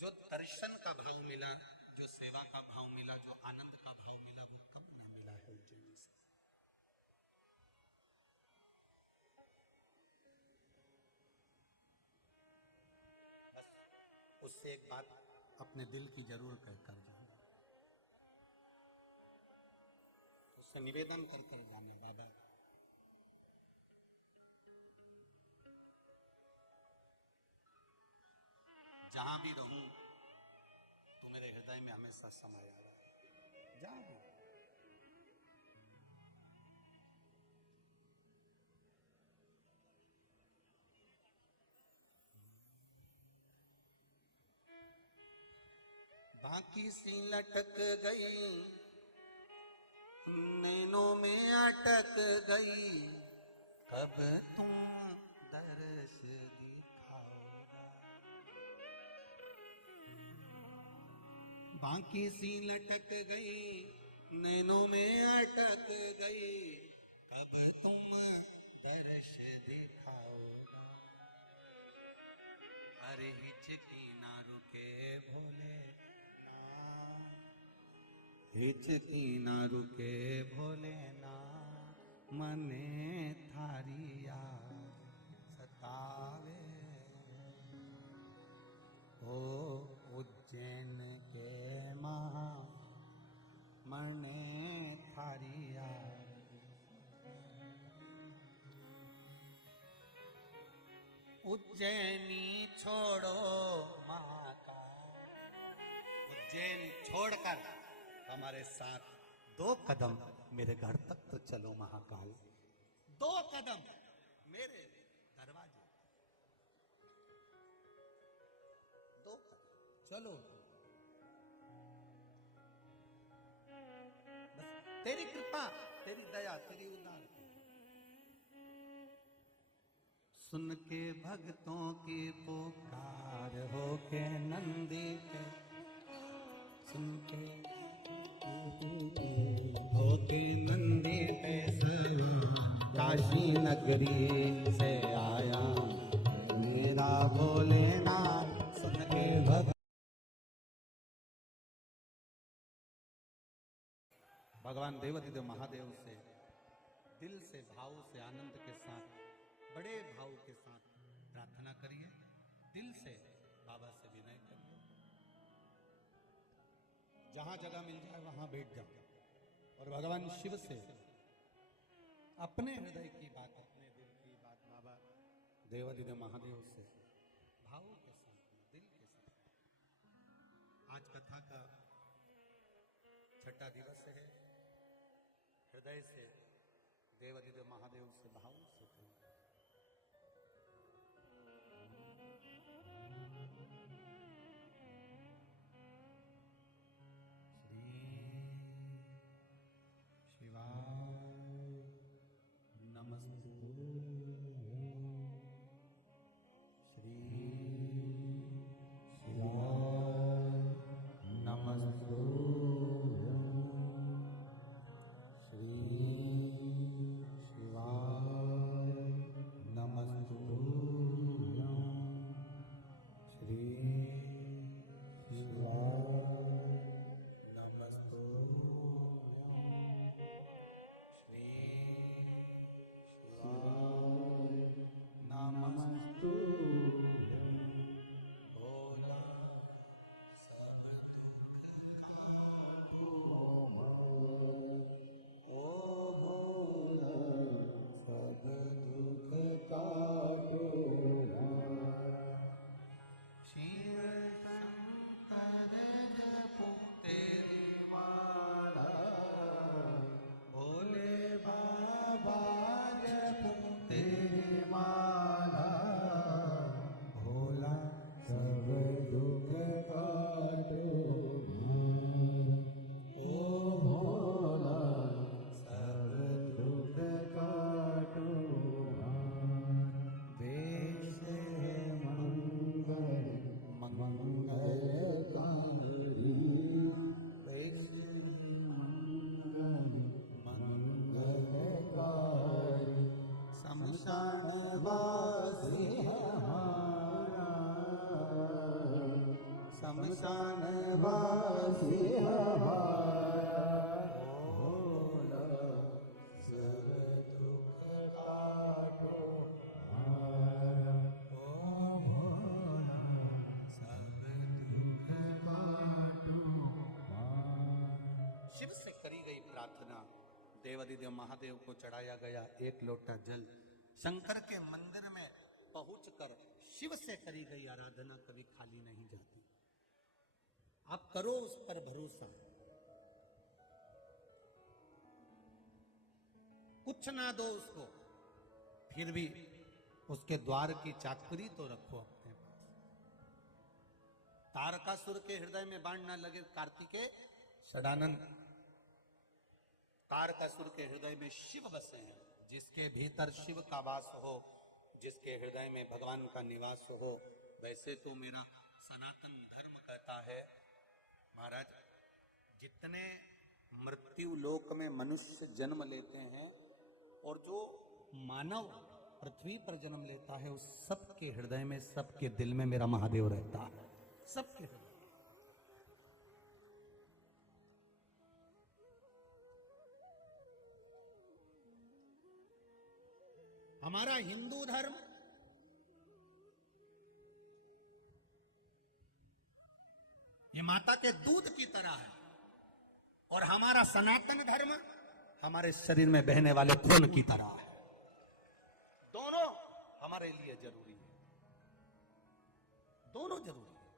जो दर्शन का भाव मिला, जो सेवा का भाव मिला, जो आनंद का भाव मिला, वो कम ना मिला है उज्जैन से। बस उससे एक बात अपने दिल की जरूर कहकर जाना, उससे निवेदन कर जाने, बाबा जहां भी रहूं तो मेरे हृदय में हमेशा समाया रहे, जहां भी। बाकी सी लटक गई, नैनों में अटक गई, कब तुम दर्श दिखाओगा। बाकी सी लटक गई, नैनों में अटक गई, कब तुम दर्श दिखाओगा। अरे हिचकी ना रुके भोले, हिचकी ना रुके भोलेनाथ, मने थारी याद सतावे। ओ उज्जैन के महा मने थारी याद। उज्जैनी छोड़ो महाकाल, उज्जैन छोड़कर हमारे साथ 2 कदम मेरे घर तक तो चलो महाकाल। 2 कदम मेरे दरवाजे, 2 कदम चलो। बस तेरी कृपा, तेरी दया, तेरी उदार सुन के भक्तों की पुकार, हो के नंदी पे सुन के होके नंदी पे काशी नगरी से आया मेरा भोलेनाथ। सुन के भगवान देवाधिदेव महादेव से दिल से, भाव से, आनंद के साथ, बड़े भाव के साथ प्रार्थना करिए। दिल से बाबा से विनय करिए। जहां जगह मिल जाए वहां बैठ जाओ और भगवान शिव से अपने हृदय की बात, अपने दिल की बात बाबा देवाधिदेव महादेव से भाव के साथ, दिल के साथ। आज कथा का 6ठा दिवस है। हृदय से देवाधिदेव महादेव से भाव से शिव से करी गई प्रार्थना देवाधिदेव महादेव को चढ़ाया गया 1 लोटा जल। शंकर के मंदिर में पहुंचकर शिव से करी गई आराधना कभी खाली नहीं जाती। आप करो उस पर भरोसा, कुछ ना दो उसको, फिर भी उसके द्वार की चाकरी तो रखो अपने पास, तारकासुर के हृदय में बाण न लगे कार्तिकेय षडानंद। तारकासुर के हृदय में शिव बसे हैं। जिसके भीतर शिव का वास हो, जिसके हृदय में भगवान का निवास हो, वैसे तो मेरा सनातन धर्म कहता है महाराज, जितने मृत्यु लोक में मनुष्य जन्म लेते हैं और जो मानव पृथ्वी पर जन्म लेता है, उस सबके हृदय में, सबके दिल में मेरा महादेव रहता है, सबके हृदय। हमारा हिंदू धर्म ये माता के दूध की तरह है और हमारा सनातन धर्म हमारे शरीर में बहने वाले खून की तरह है। दोनों हमारे लिए जरूरी है, दोनों जरूरी है।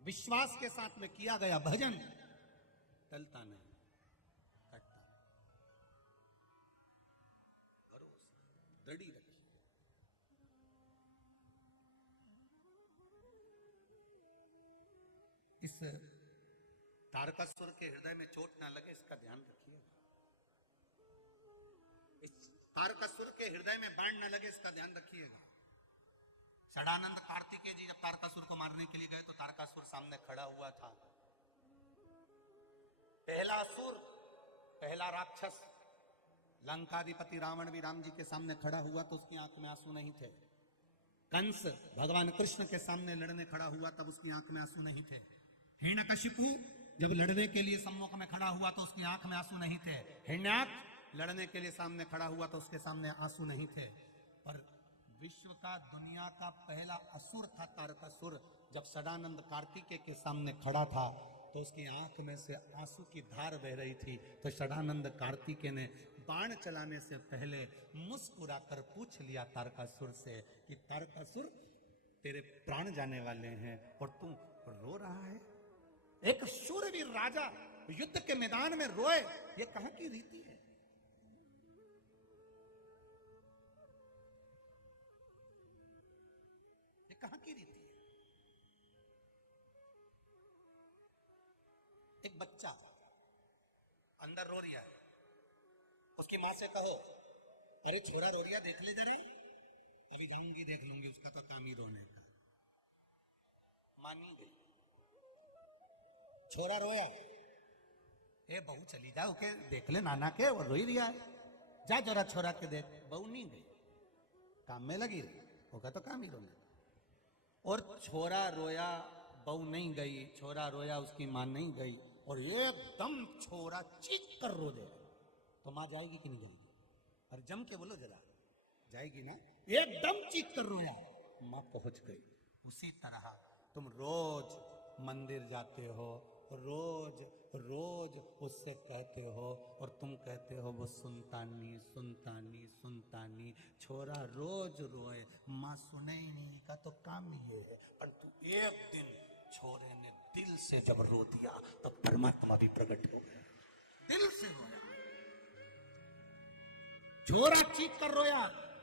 विश्वास के साथ में किया गया भजन टलता नहीं, कटता नहीं। भरोसा दृढ़ी रखिए। इस तारकासुर के हृदय में चोट ना लगे, इसका ध्यान रखिएगा। इस तारकासुर के हृदय में बाण ना लगे, इसका ध्यान रखिएगा। षडानंद कार्तिकेय जी जब तारकासुर को मारने के लिए गए तो तारकासुर सामने खड़ा हुआ था। पहला असुर, पहला राक्षस लंकाधिपति रावण भी राम जी के सामने खड़ा हुआ तो उसकी आंख में आंसू नहीं थे। कंस भगवान कृष्ण के सामने लड़ने खड़ा हुआ तब उसकी आंख में आंसू नहीं थे। हिरण्यकशिपु जब लड़ने के लिए सम्मुख में खड़ा हुआ तो उसकी आंख में आंसू नहीं थे। हिरण्याक्ष लड़ने के लिए सामने खड़ा हुआ तो उसके सामने आंसू नहीं थे। पर विश्व का, दुनिया का पहला असुर था तारकासुर। जब षडानंद कार्तिकेय के सामने खड़ा था तो उसकी आंख में से आंसू की धार बह रही थी। तो षडानंद कार्तिकेय ने बाण चलाने से पहले मुस्कुराकर पूछ लिया तारकासुर से कि तारकासुर, तेरे प्राण जाने वाले हैं और तू रो रहा है? एक शूरवीर राजा युद्ध के मैदान में रोए, ये कहां की रीति है? ये कहां की रीति है? एक बच्चा अंदर रो रिया है, उसकी मां से कहो, अरे छोरा रो रिया, देख ले जरे। अभी जाऊंगी देख लूंगी, उसका तो काम ही रोने का। मानी गई। छोरा रोया, ए बहू चली जा, ओके देख ले नाना के, वो रो ही रिया है, जा जरा छोरा के देख। बहू नहीं गई, काम में लगी रही, होगा तो काम ही रोने। और छोरा रोया, बहू नहीं गई, छोरा रोया, उसकी मां नहीं गई, और एकदम छोरा चीख कर रो दे, तो मां जाएगी कि नहीं जाएगी? अरे जम के बोलो जरा, जाएगी ना? एकदम चीख कर रोया, मां पहुंच गई। उसी तरह तुम रोज मंदिर जाते हो, रोज रोज उससे कहते हो और तुम कहते हो वो सुनता नहीं, सुनता नहीं, सुनता नहीं। छोरा रोज रोए, माँ सुने ही नहीं, का तो काम ही ये है। पर तू एक दिन छोरे ने दिल से जब रो दिया तब परमात्मा भी प्रकट हो गया। दिल से रोया, छोरा चीख कर रोया,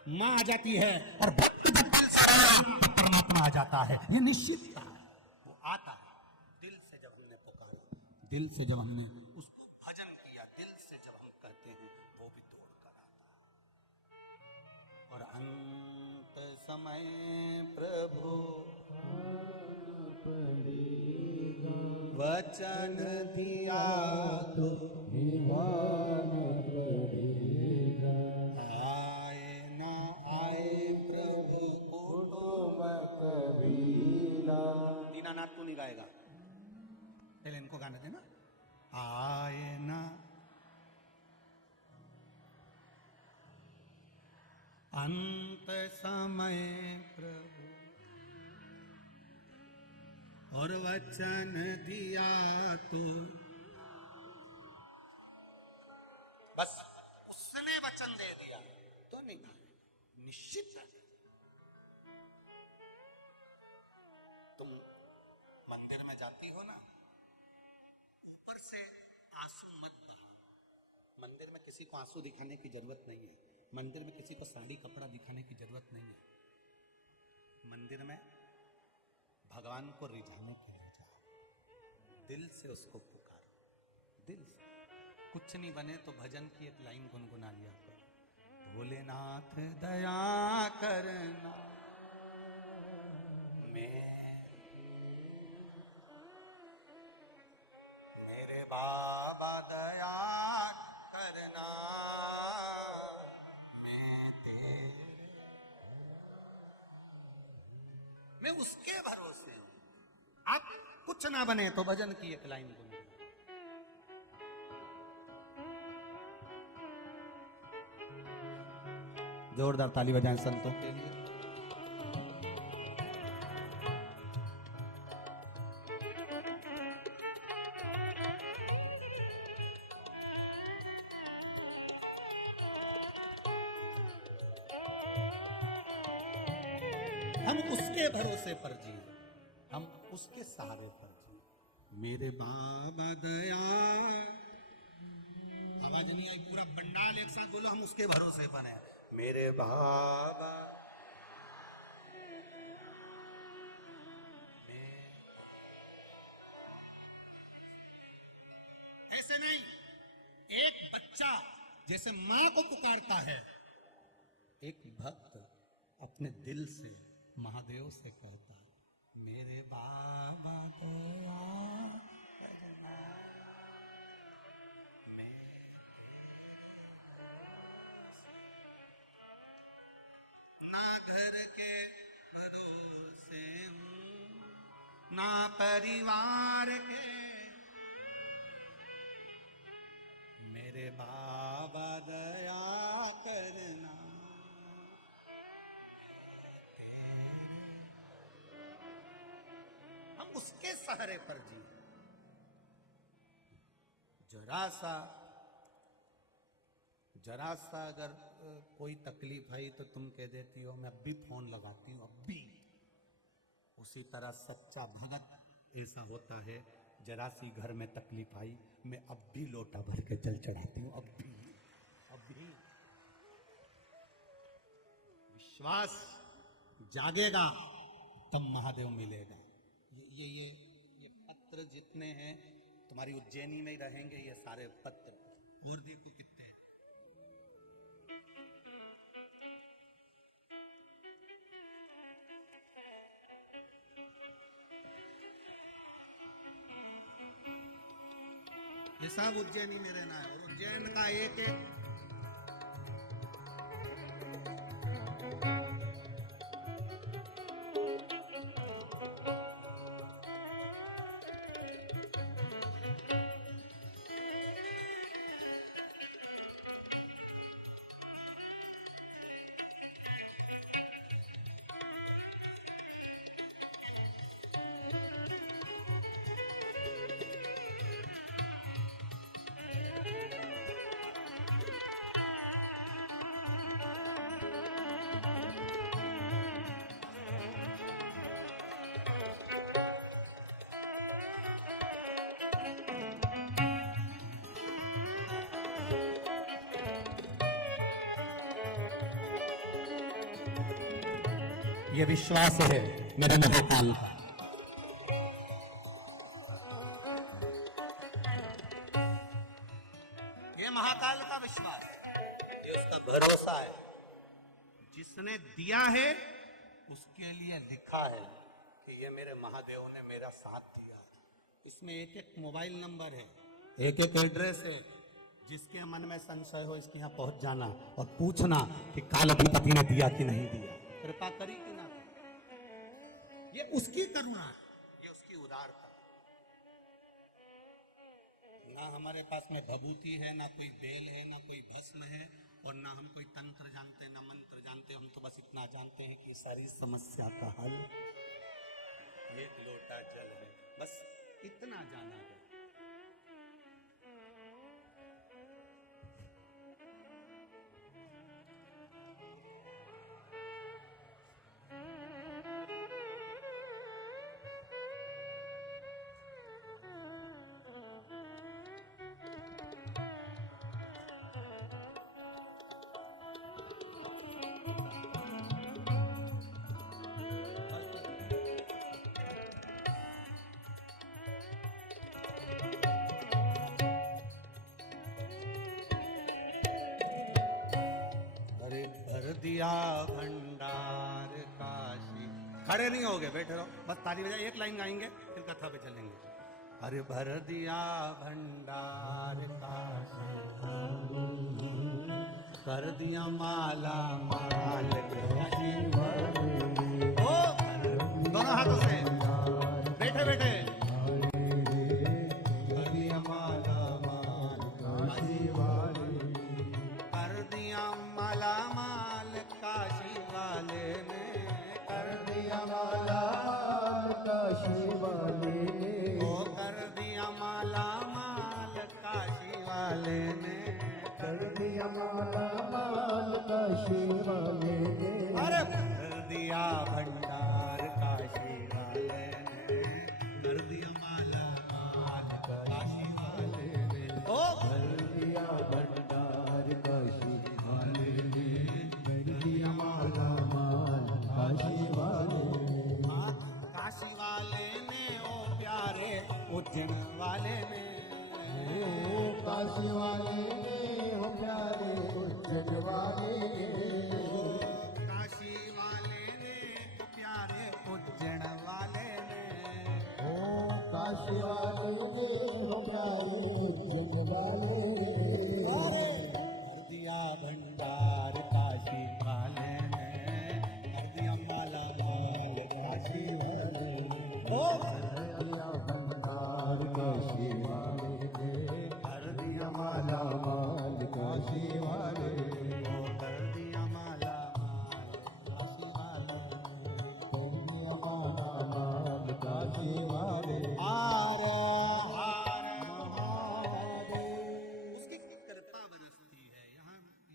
माँ आ जाती है, और भक्त जब दिल से रोया तो परमात्मा आ जाता है। ये निश्चितता है, वो आता है। दिल से जब हमने पुकारा, दिल से जब हमने उसको भजन किया, दिल से जब हम कहते हैं, वो भी दौड़ कर आता है। और अंत समय प्रभु वचन दिया तो निभान पड़ेगा। आए ना आए प्रभु कुटुंब कबीला। दीनानाथ को नहीं गाएगा, पहले इनको गाने देना। आए ना अंत समय प्रभु और वचन दिया तो, बस उसने वचन दे दिया तो नहीं माने, निश्चित है। तुम मंदिर में जाती हो ना, ऊपर से आंसू मत बहा। मंदिर में किसी को आंसू दिखाने की जरूरत नहीं है। मंदिर में किसी को साड़ी कपड़ा दिखाने की जरूरत नहीं है। मंदिर में भगवान को रिझाने के लिए जाओ, दिल से उसको पुकारो, दिल से। कुछ नहीं बने तो भजन की एक लाइन गुनगुना लिया करो, भोलेनाथ दया करना, मेरे बाबा दया करना, मैं उसके भरोसे हूं। अब कुछ ना बने तो भजन की एक लाइन गुनगुना। जोरदार ताली बजाएं संतों के लिए। हम उसके भरोसे पर जिए, हम उसके सहारे पर जिए। मेरे बाबा दया, आवाज नहीं आई, पूरा बंडाल एक साथ बोलो, हम उसके भरोसे पर हैं। मेरे बाबा, ऐसे नहीं, एक बच्चा जैसे मां को पुकारता है, एक भक्त अपने दिल से महादेव से कहता है, मेरे बाबा दया करना, ना घर के भरोसे हूं, ना परिवार के, मेरे बाबा दया करना, हम उसके सहारे पर जी। जरा सा अगर कोई तकलीफ आई तो तुम कह देती हो मैं अब भी फोन लगाती हूँ, अब भी। उसी तरह सच्चा भगत ऐसा होता है, जरा सी घर में तकलीफ आई मैं अब भी लोटा भर के जल चढ़ाती हूँ, अब भी। विश्वास जागेगा तब महादेव मिलेगा। ये पत्र जितने हैं तुम्हारी उज्जैनी में ही रहेंगे, ये सारे पत्र। और देखो कितने हैं। ये सब उज्जैनी में रहना है, और उज्जैन का एक एक ये विश्वास है मेरे महाकाल का। ये महाकाल का विश्वास, ये उसका भरोसा है। जिसने दिया है उसके लिए लिखा है कि ये मेरे महादेव ने मेरा साथ दिया। इसमें एक एक मोबाइल नंबर है, एक एक एड्रेस है। जिसके मन में संशय हो इसके यहाँ पहुंच जाना और पूछना कि काल अधिपति ने दिया कि नहीं दिया, कृपा करी कि ना। ये उसकी करुणा है, ये उसकी उदारता। ना हमारे पास में भभूति है, ना कोई बेल है, ना कोई भस्म है, और ना हम कोई तंत्र जानते हैं, ना मंत्र जानते हैं। हम तो बस इतना जानते हैं कि सारी समस्या का हल एक लोटा जल है, बस इतना जाना है। दिया भंडार काशी। खड़े नहीं होगे, बैठे रहो, बस ताली बजाए, एक लाइन गाएंगे फिर कथा पे चलेंगे। अरे भर दिया भंडार काशी, कर दिया माला माल काशी। ओ दोनों हाथों से, बैठे बैठे, कर दिया माला माल काशी वाले, कर दिया माला माल काशी वाले ने, कर दिया माला काशी वाले ने, ओ कर दिया माला माल काशी वाले ने, कर दिया माला माल काशी वाले ने, अरे कर दिया भंडार काशी वाले ने, कर दिया माला माल काशी वाले ने, ओ कर दिया भंडार काशी वाले ने, कर दिया माला माल काशी वाले ने, काशी वाले ने, ओ प्यारे उज्जैन वाले ने, ओ काशी वाले ने, ओ प्यारे उज्जैन वाले ने, काशी वाले ने, ओ प्यारे उज्जैन वाले ने, ओ काशी वाले ने, ओ प्यारे उज्जैन वाले ने, अरे कर दिया भंडार काशी वाले ने, कर दिया माला माल काशी वाले ने, ओ कर दिया भंडार काशी वाले ने, कर दिया माला माल काशी वाले ने, ओ कर दिया माला माल काशी वाले ने, कर दिया माला माल काशी वाले, आरे हारे उसकी कृपा बरसती है।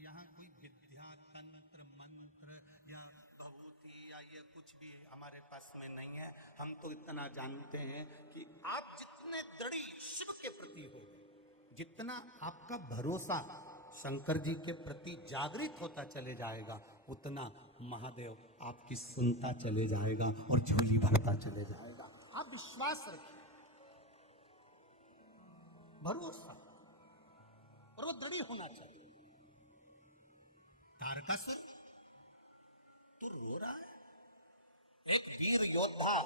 यहाँ कोई विद्या तंत्र मंत्र या भभूति या ये कुछ भी हमारे पास में नहीं है। हम तो इतना जानते हैं कि आप जितने दृढ़ शिव के प्रति हो, जितना आपका भरोसा शंकर जी के प्रति जागृत होता चले जाएगा, उतना महादेव आपकी सुनता चले जाएगा और झोली भरता चले जाएगा। आप विश्वास रखिए, भरोसा, और वो दृढ़ होना चाहिए। तारकासुर तो रो रहा है, एक वीर योद्धा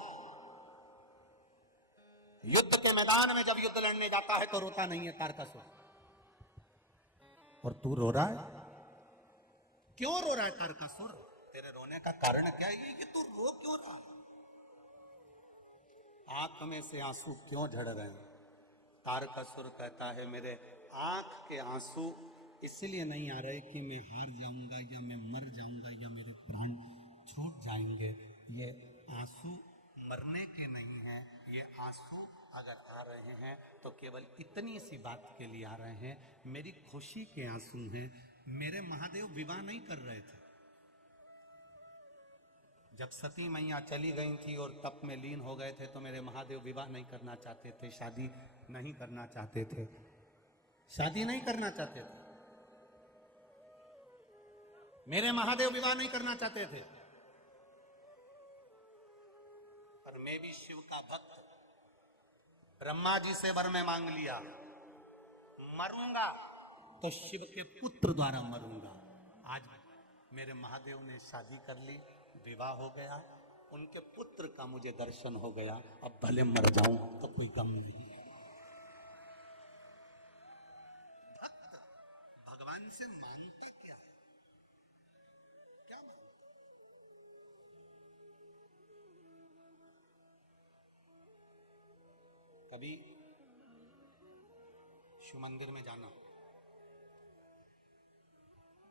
युद्ध के मैदान में जब युद्ध लड़ने जाता है तो रोता नहीं है तारकासुर, और तू रो रहा है। क्यों रो रहा है तारकासुर? तेरे रोने का कारण क्या है कि तू रो क्यों रहा है? आंख में से आंसू क्यों झड़ रहे हैं? तारकासुर कहता है मेरे आंख के आंसू इसलिए नहीं आ रहे कि मैं हार जाऊंगा या मैं मर जाऊंगा या मेरे प्राण छूट जाएंगे। ये आंसू मरने के नहीं हैं, ये आंसू अगर आ रहे हैं तो केवल इतनी सी बात के लिए आ रहे हैं, मेरी खुशी के आंसू हैं। मेरे महादेव विवाह नहीं कर रहे थे। जब सती मैया चली गई थी और तप में लीन हो गए थे तो मेरे महादेव विवाह नहीं करना चाहते थे, शादी नहीं करना चाहते थे, शादी नहीं करना चाहते थे। मेरे महादेव विवाह नहीं करना चाहते थे, पर मैं भी शिव का भक्त, ब्रह्मा जी से वर में मांग लिया, मरूंगा तो शिव के पुत्र द्वारा मरूंगा। आज मेरे महादेव ने शादी कर ली, विवाह हो गया, उनके पुत्र का मुझे दर्शन हो गया। अब भले मर जाऊं तो कोई गम नहीं। भगवान से मांगते क्या है? क्या कभी शिव मंदिर में जाना,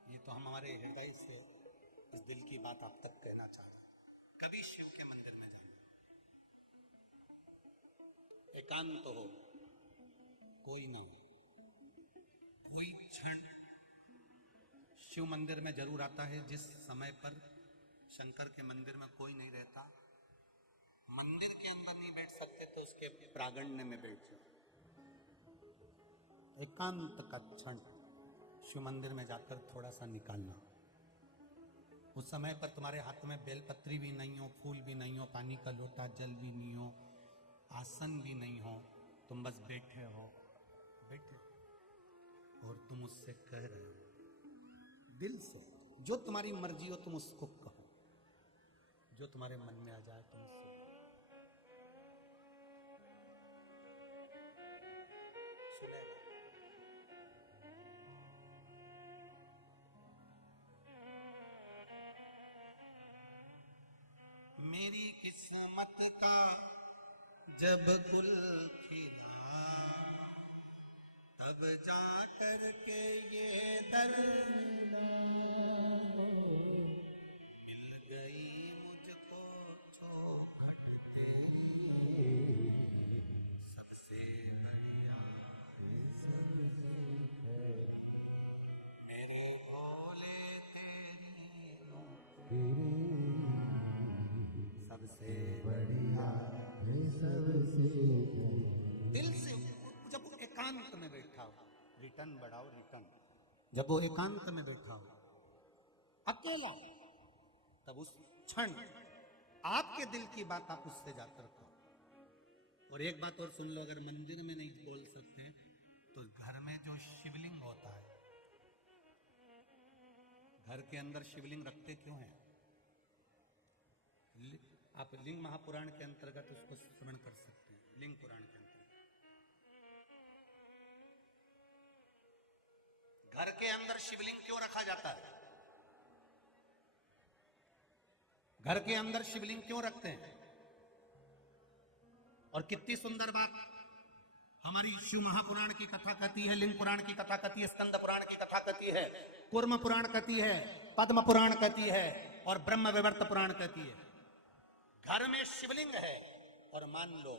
ये तो हम हमारे हृदय से इस दिल की बात आप तक कहना चाहते हैं। कभी शिव के मंदिर में जाना, एकांत हो, कोई ना हो, कोई क्षण शिव मंदिर में जरूर आता है जिस समय पर शंकर के मंदिर में कोई नहीं रहता। मंदिर के अंदर नहीं बैठ सकते तो उसके प्रांगण में बैठ जाओ। एकांत का क्षण शिव मंदिर में जाकर थोड़ा सा निकालना। उस समय पर तुम्हारे हाथ में बेलपत्री भी नहीं हो, फूल भी नहीं हो, पानी का लोटा, जल भी नहीं हो, आसन भी नहीं हो, तुम बस बैठे हो, बैठे और तुम उससे कह रहे हो दिल से, जो तुम्हारी मर्जी हो तुम उसको कहो, जो तुम्हारे मन में आ जाए तुम उसको। मेरी किस्मत का जब गुल खिला, तब जा कर के ये दर मिल गई मुझको चौखट तेरी, सबसे बढ़िया मेरे भोले तेरी सबसे बढ़िया दिल से। जब वो एकांत में बैठा हो, रिटर्न बढ़ाओ रिटर्न, जब वो एकांत में बैठा हो अकेला, तब उस क्षण आपके दिल की बात आप उससे जाकर कहो। और एक बात और सुन लो, अगर मंदिर में नहीं बोल सकते तो घर में जो शिवलिंग होता है, घर के अंदर शिवलिंग रखते क्यों हैं? आप लिंग महापुराण के अंतर्गत उसको श्रवण कर सकते हैं। लिंग पुराण के अंतर्गत घर के अंदर शिवलिंग क्यों रखा जाता है? घर के अंदर शिवलिंग क्यों रखते हैं? और कितनी सुंदर बात हमारी शिव महापुराण की कथा कहती है, लिंग पुराण की कथा कहती है, स्कंद पुराण की कथा कहती है, कूर्म पुराण कहती है, पद्म पुराण कहती है और ब्रह्म विवर्त पुराण कहती है। घर में शिवलिंग है और मान लो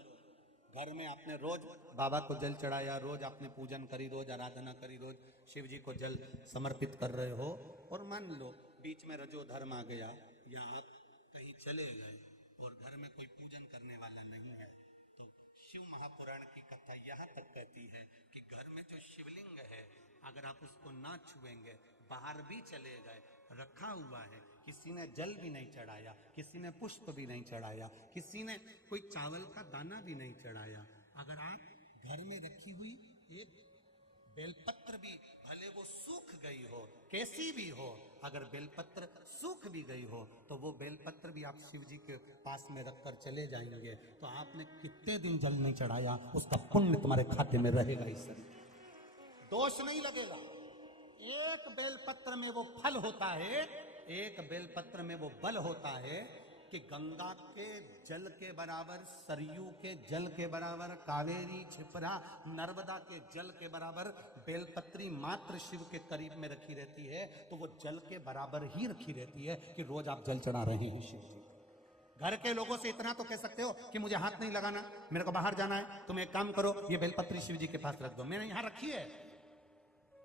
घर में आपने रोज बाबा को जल चढ़ाया, रोज आपने पूजन करी, रोज आराधना करी, रोज शिव जी को जल समर्पित कर रहे हो, और मान लो बीच में रजो धर्म आ गया या आप कहीं चले गए और घर में कोई पूजन करने वाला नहीं है, तो शिव महापुराण की कथा यहाँ तक कहती है कि घर में जो शिवलिंग है अगर आप उसको ना छुएंगे, बाहर भी चले गए, रखा हुआ है, किसी ने जल भी नहीं चढ़ाया, किसी ने पुष्प भी नहीं चढ़ाया, किसी ने कोई चावल का दाना भी नहीं चढ़ाया, अगर आप घर में रखी हुई एक बेलपत्र भी भले वो सूख गई हो, कैसी भी हो, अगर बेलपत्र सूख भी गई हो तो वो बेलपत्र भी आप शिव जी के पास में रखकर चले जाएंगे, तो आपने कितने दिन जल नहीं चढ़ाया उसका पुण्य तुम्हारे खाते में रहेगा, इस दोष नहीं लगेगा। एक बेलपत्र में वो फल होता है, एक बेलपत्र में वो बल होता है कि गंगा के जल के बराबर, सरयू के जल के बराबर, कावेरी छिपरा नर्मदा के जल के बराबर बेलपत्री मात्र शिव के करीब में रखी रहती है, तो वो जल के बराबर ही रखी रहती है कि रोज आप जल चढ़ा रहे हैं शिव जी। घर के लोगों से इतना तो कह सकते हो कि मुझे हाथ नहीं लगाना, मेरे को बाहर जाना है, तुम एक काम करो ये बेलपत्री शिव जी के पास रख दो, मैंने यहाँ रखी है,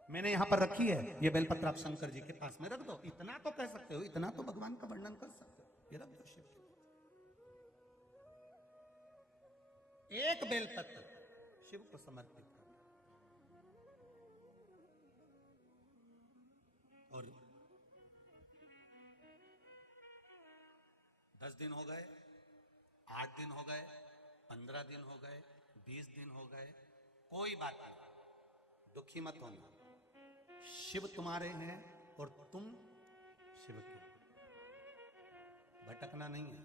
मैंने यहां पर रखी है, ये बेलपत्र आप शंकर जी के पास में रख दो, इतना तो कह सकते हो, इतना तो भगवान का वर्णन कर सकते हो, ये रख दो शिव। एक बेलपत्र शिव को समर्पित कर, और 10 दिन हो गए, 8 दिन हो गए, 15 दिन हो गए, 20 दिन हो गए, कोई बात नहीं, दुखी मत होना, शिव तुम्हारे हैं और तुम शिव के, भटकना नहीं है,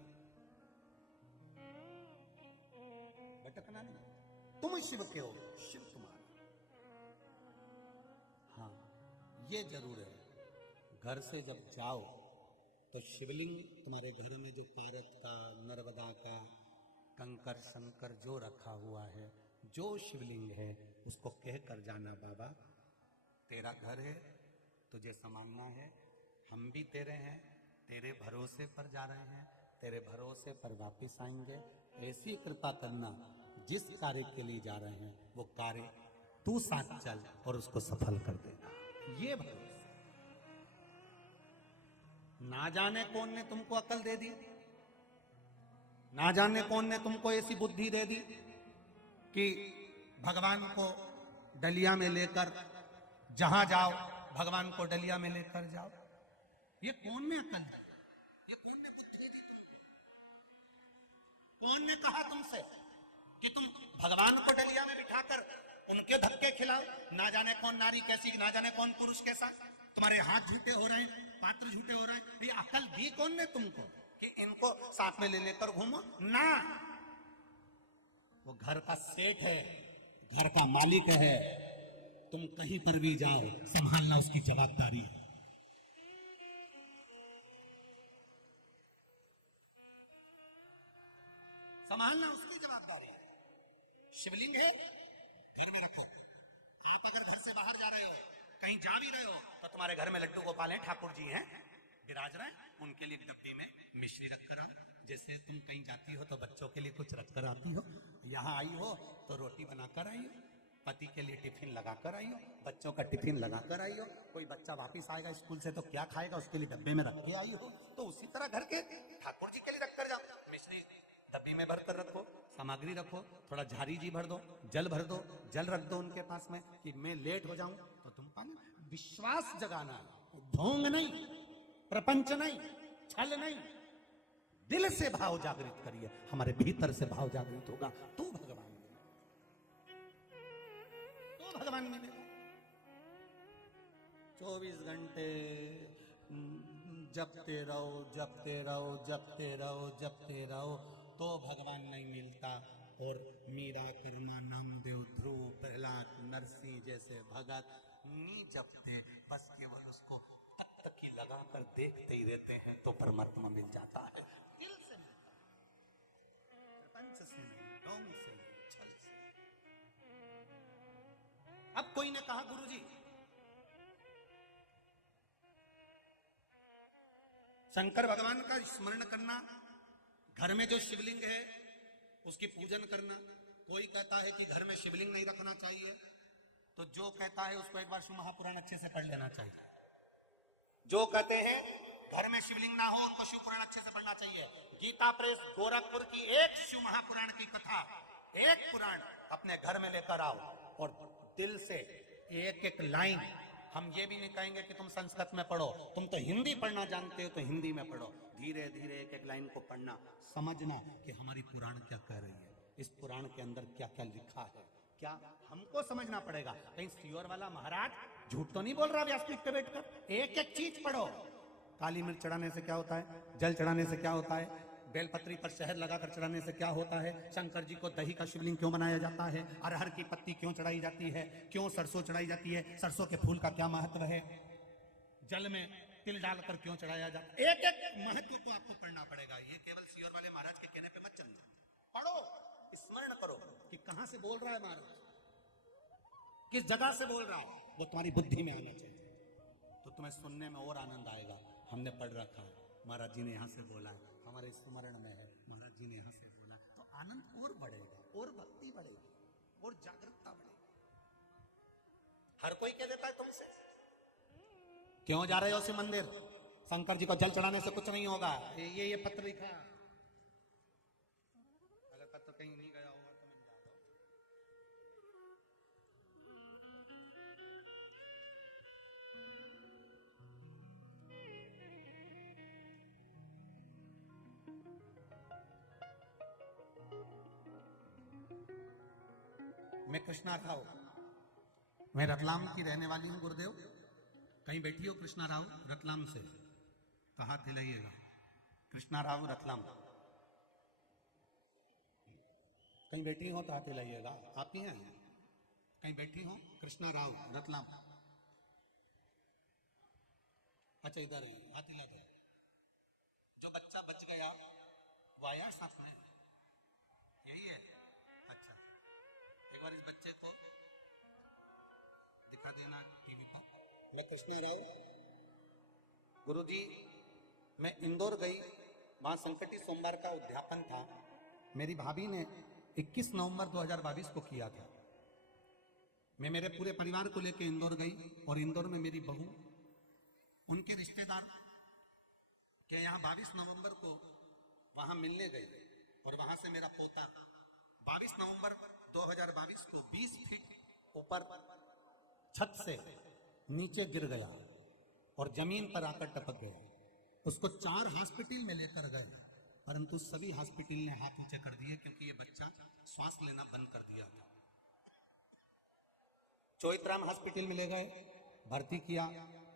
भटकना नहीं, तुम शिव के हो, शिव तुम्हारा। हाँ ये जरूर है, घर से जब जाओ तो शिवलिंग तुम्हारे घर में जो पारत का, नर्मदा का, कंकर शंकर जो रखा हुआ है, जो शिवलिंग है उसको कह कर जाना, बाबा तेरा घर है, तुझे संभालना है, हम भी तेरे हैं, तेरे भरोसे पर जा रहे हैं, तेरे भरोसे पर वापस आएंगे, ऐसी कृपा करना जिस कार्य के लिए जा रहे हैं वो कार्य तू साथ चल और उसको सफल कर देगा, ये भरोसा। ना जाने कौन ने तुमको अकल दे दी, ना जाने कौन ने तुमको ऐसी बुद्धि दे दी कि भगवान को डलिया में लेकर जहां जाओ भगवान को डलिया में लेकर जाओ, ये कौन ने अकल दी, ये कौन ने बुद्धि दी तुमको? कौन ने कहा तुमसे कि तुम भगवान को डलिया में बिठाकर उनके धक्के खिलाओ, ना जाने कौन नारी कैसी, ना जाने कौन पुरुष कैसा, तुम्हारे हाथ झूठे हो रहे हैं, पात्र झूठे हो रहे हैं। ये अकल दी कौन ने तुमको कि इनको साथ में ले लेकर घूमो? ना, वो घर का सेठ है, घर का मालिक है, तुम कहीं पर भी जाओ संभालना उसकी जवाबदारी है। संभालना उसकी जवाबदारी है। शिवलिंग है, घर में रखो। आप अगर घर से बाहर जा रहे हो, कहीं जा भी रहे हो, तो तुम्हारे घर में लड्डू गोपाल हैं, ठाकुर जी हैं, विराज रहे हैं, उनके लिए डब्बे में मिश्री रखकर आओ। जैसे तुम कहीं जाती हो तो बच्चों के लिए कुछ रखकर आती हो, यहाँ आई हो तो रोटी बनाकर आई हो, पति के लिए टिफिन लगाकर आई हो, बच्चों का टिफिन लगाकर आई हो, कोई बच्चा वापिस आएगा स्कूल से तो क्या खाएगा, उसके लिए डब्बे में रख के आई हो। तो उसी तरह घर के ठाकुर जी के लिए रखकर जाओ, मिश्री डब्बी में भर कर रखो, सामग्री रखो, थोड़ा झारी जी भर दो, जल भर दो, जल रख दो उनके पास में कि मैं लेट हो जाऊं तो तुम पानी। विश्वास जगाना, ढोंग नहीं, प्रपंच नहीं, छल नहीं, दिल से भाव जागृत करिए। हमारे भीतर से भाव जागृत होगा तो भगवान मिलेगा, तो भगवान मिलेगा। 24 घंटे जपते रहो, जपते रहो, जपते रहो, जपते रहो, तो भगवान नहीं मिलता। और मीरा, कर्मा, नामदेव, ध्रुव, प्रहलाद, नरसिंह जैसे भगत नहीं जपते, बस केवल उसको तक ही लगाकर देखते ही रहते हैं तो परमात्मा मिल जाता है। दिल से मिलता है, प्रपंच से नहीं, ढोंग से नहीं, छल से। अब कोई ने कहा गुरुजी शंकर भगवान का स्मरण करना, घर में जो शिवलिंग है उसकी पूजन करना। कोई कहता है कि घर में शिवलिंग नहीं रखना चाहिए, तो जो कहता है उसको एक बार शिव महापुराण अच्छे से पढ़ लेना चाहिए। जो कहते हैं घर में शिवलिंग ना हो उनको शिव पुराण अच्छे से पढ़ना चाहिए। गीता प्रेस गोरखपुर की एक शिव महापुराण की कथा, एक पुराण अपने घर में लेकर आओ और दिल से एक एक लाइन। हम ये भी नहीं कहेंगे कि तुम संस्कृत में पढ़ो, तुम तो हिंदी पढ़ना जानते हो तो हिंदी में पढ़ो। धीरे धीरे एक एक लाइन को पढ़ना, समझना कि हमारी पुराण क्या कह रही है, इस पुराण के अंदर क्या क्या लिखा है, क्या हमको समझना पड़ेगा। कहीं सियोर वाला महाराज झूठ तो नहीं बोल रहा व्यासपीठ पे बैठकर। एक एक चीज पढ़ो। काली मिर्च चढ़ाने से क्या होता है, जल चढ़ाने से क्या होता है, बेलपत्री पर शहद लगाकर चढ़ाने से क्या होता है, शंकर जी को दही का शिवलिंग क्यों बनाया जाता है, अरहर की पत्ती क्यों चढ़ाई जाती है, क्यों सरसों चढ़ाई जाती है, सरसों के फूल का क्या महत्व है, जल में तिल डालकर क्यों चढ़ाया जाता है। एक एक महत्व को आपको पढ़ना पड़ेगा। ये केवल सियोर वाले महाराज के कहने पे मत चलना, पढ़ो, स्मरण करो कि कहां से बोल रहा है महाराज, किस जगह से बोल रहा है, वो तुम्हारी बुद्धि में आना चाहिए, तो तुम्हें सुनने में और आनंद आएगा। हमने पढ़ रखा है, महाराज जी ने यहाँ से बोला है, हमारे स्मरण में है, महाराज जी ने यहाँ से बोला, तो आनंद और बढ़ेगा, और भक्ति बढ़ेगी, और जागरूकता बढ़ेगी। हर कोई कह देता है तुमसे क्यों जा रहे हो शिव मंदिर, शंकर जी को जल चढ़ाने से कुछ नहीं होगा। ये पत्र लिखा, अगर पत्र कहीं नहीं गया होगा तो मिल जाएगा। मैं कृष्णा राव, मैं रतलाम की रहने वाली हूँ गुरुदेव। कहीं बैठी हो कृष्णा राव रतलाम से, तो हाथ हिलाइएगा। कृष्णा राव रतलाम, कहीं बैठी हो तो हाथ हिलाइएगा। आप ही हैं, कहीं बैठी हो कृष्णा राव रतलाम, अच्छा इधर है, हाथ हिला दो। जो बच्चा बच गया वो आया साथ में, यही है। अच्छा, एक बार इस बच्चे को दिखा देना टीवी पर। मैं कृष्णा राव, गुरुजी मैं इंदौर गई, वहां संकटी सोमवार का उद्यापन था। मेरी भाभी ने 21 नवंबर 2022 को किया था। मैं मेरे पूरे परिवार को लेकर इंदौर गई, और इंदौर में मेरी बहू, उनके रिश्तेदार के यहाँ 22 नवंबर को वहां मिलने गए, और वहां से मेरा पोता 22 नवंबर 2022 को 20 फीट ऊपर छत से नीचे गिर गया और जमीन पर आकर टपक गया। उसको 4 हॉस्पिटल में लेकर गए, परंतु सभी हॉस्पिटल ने हाथ नीचे कर दिए, क्योंकि ये बच्चा श्वास लेना बंद कर दिया था। चोइत्राम हॉस्पिटल में ले गए, भर्ती किया,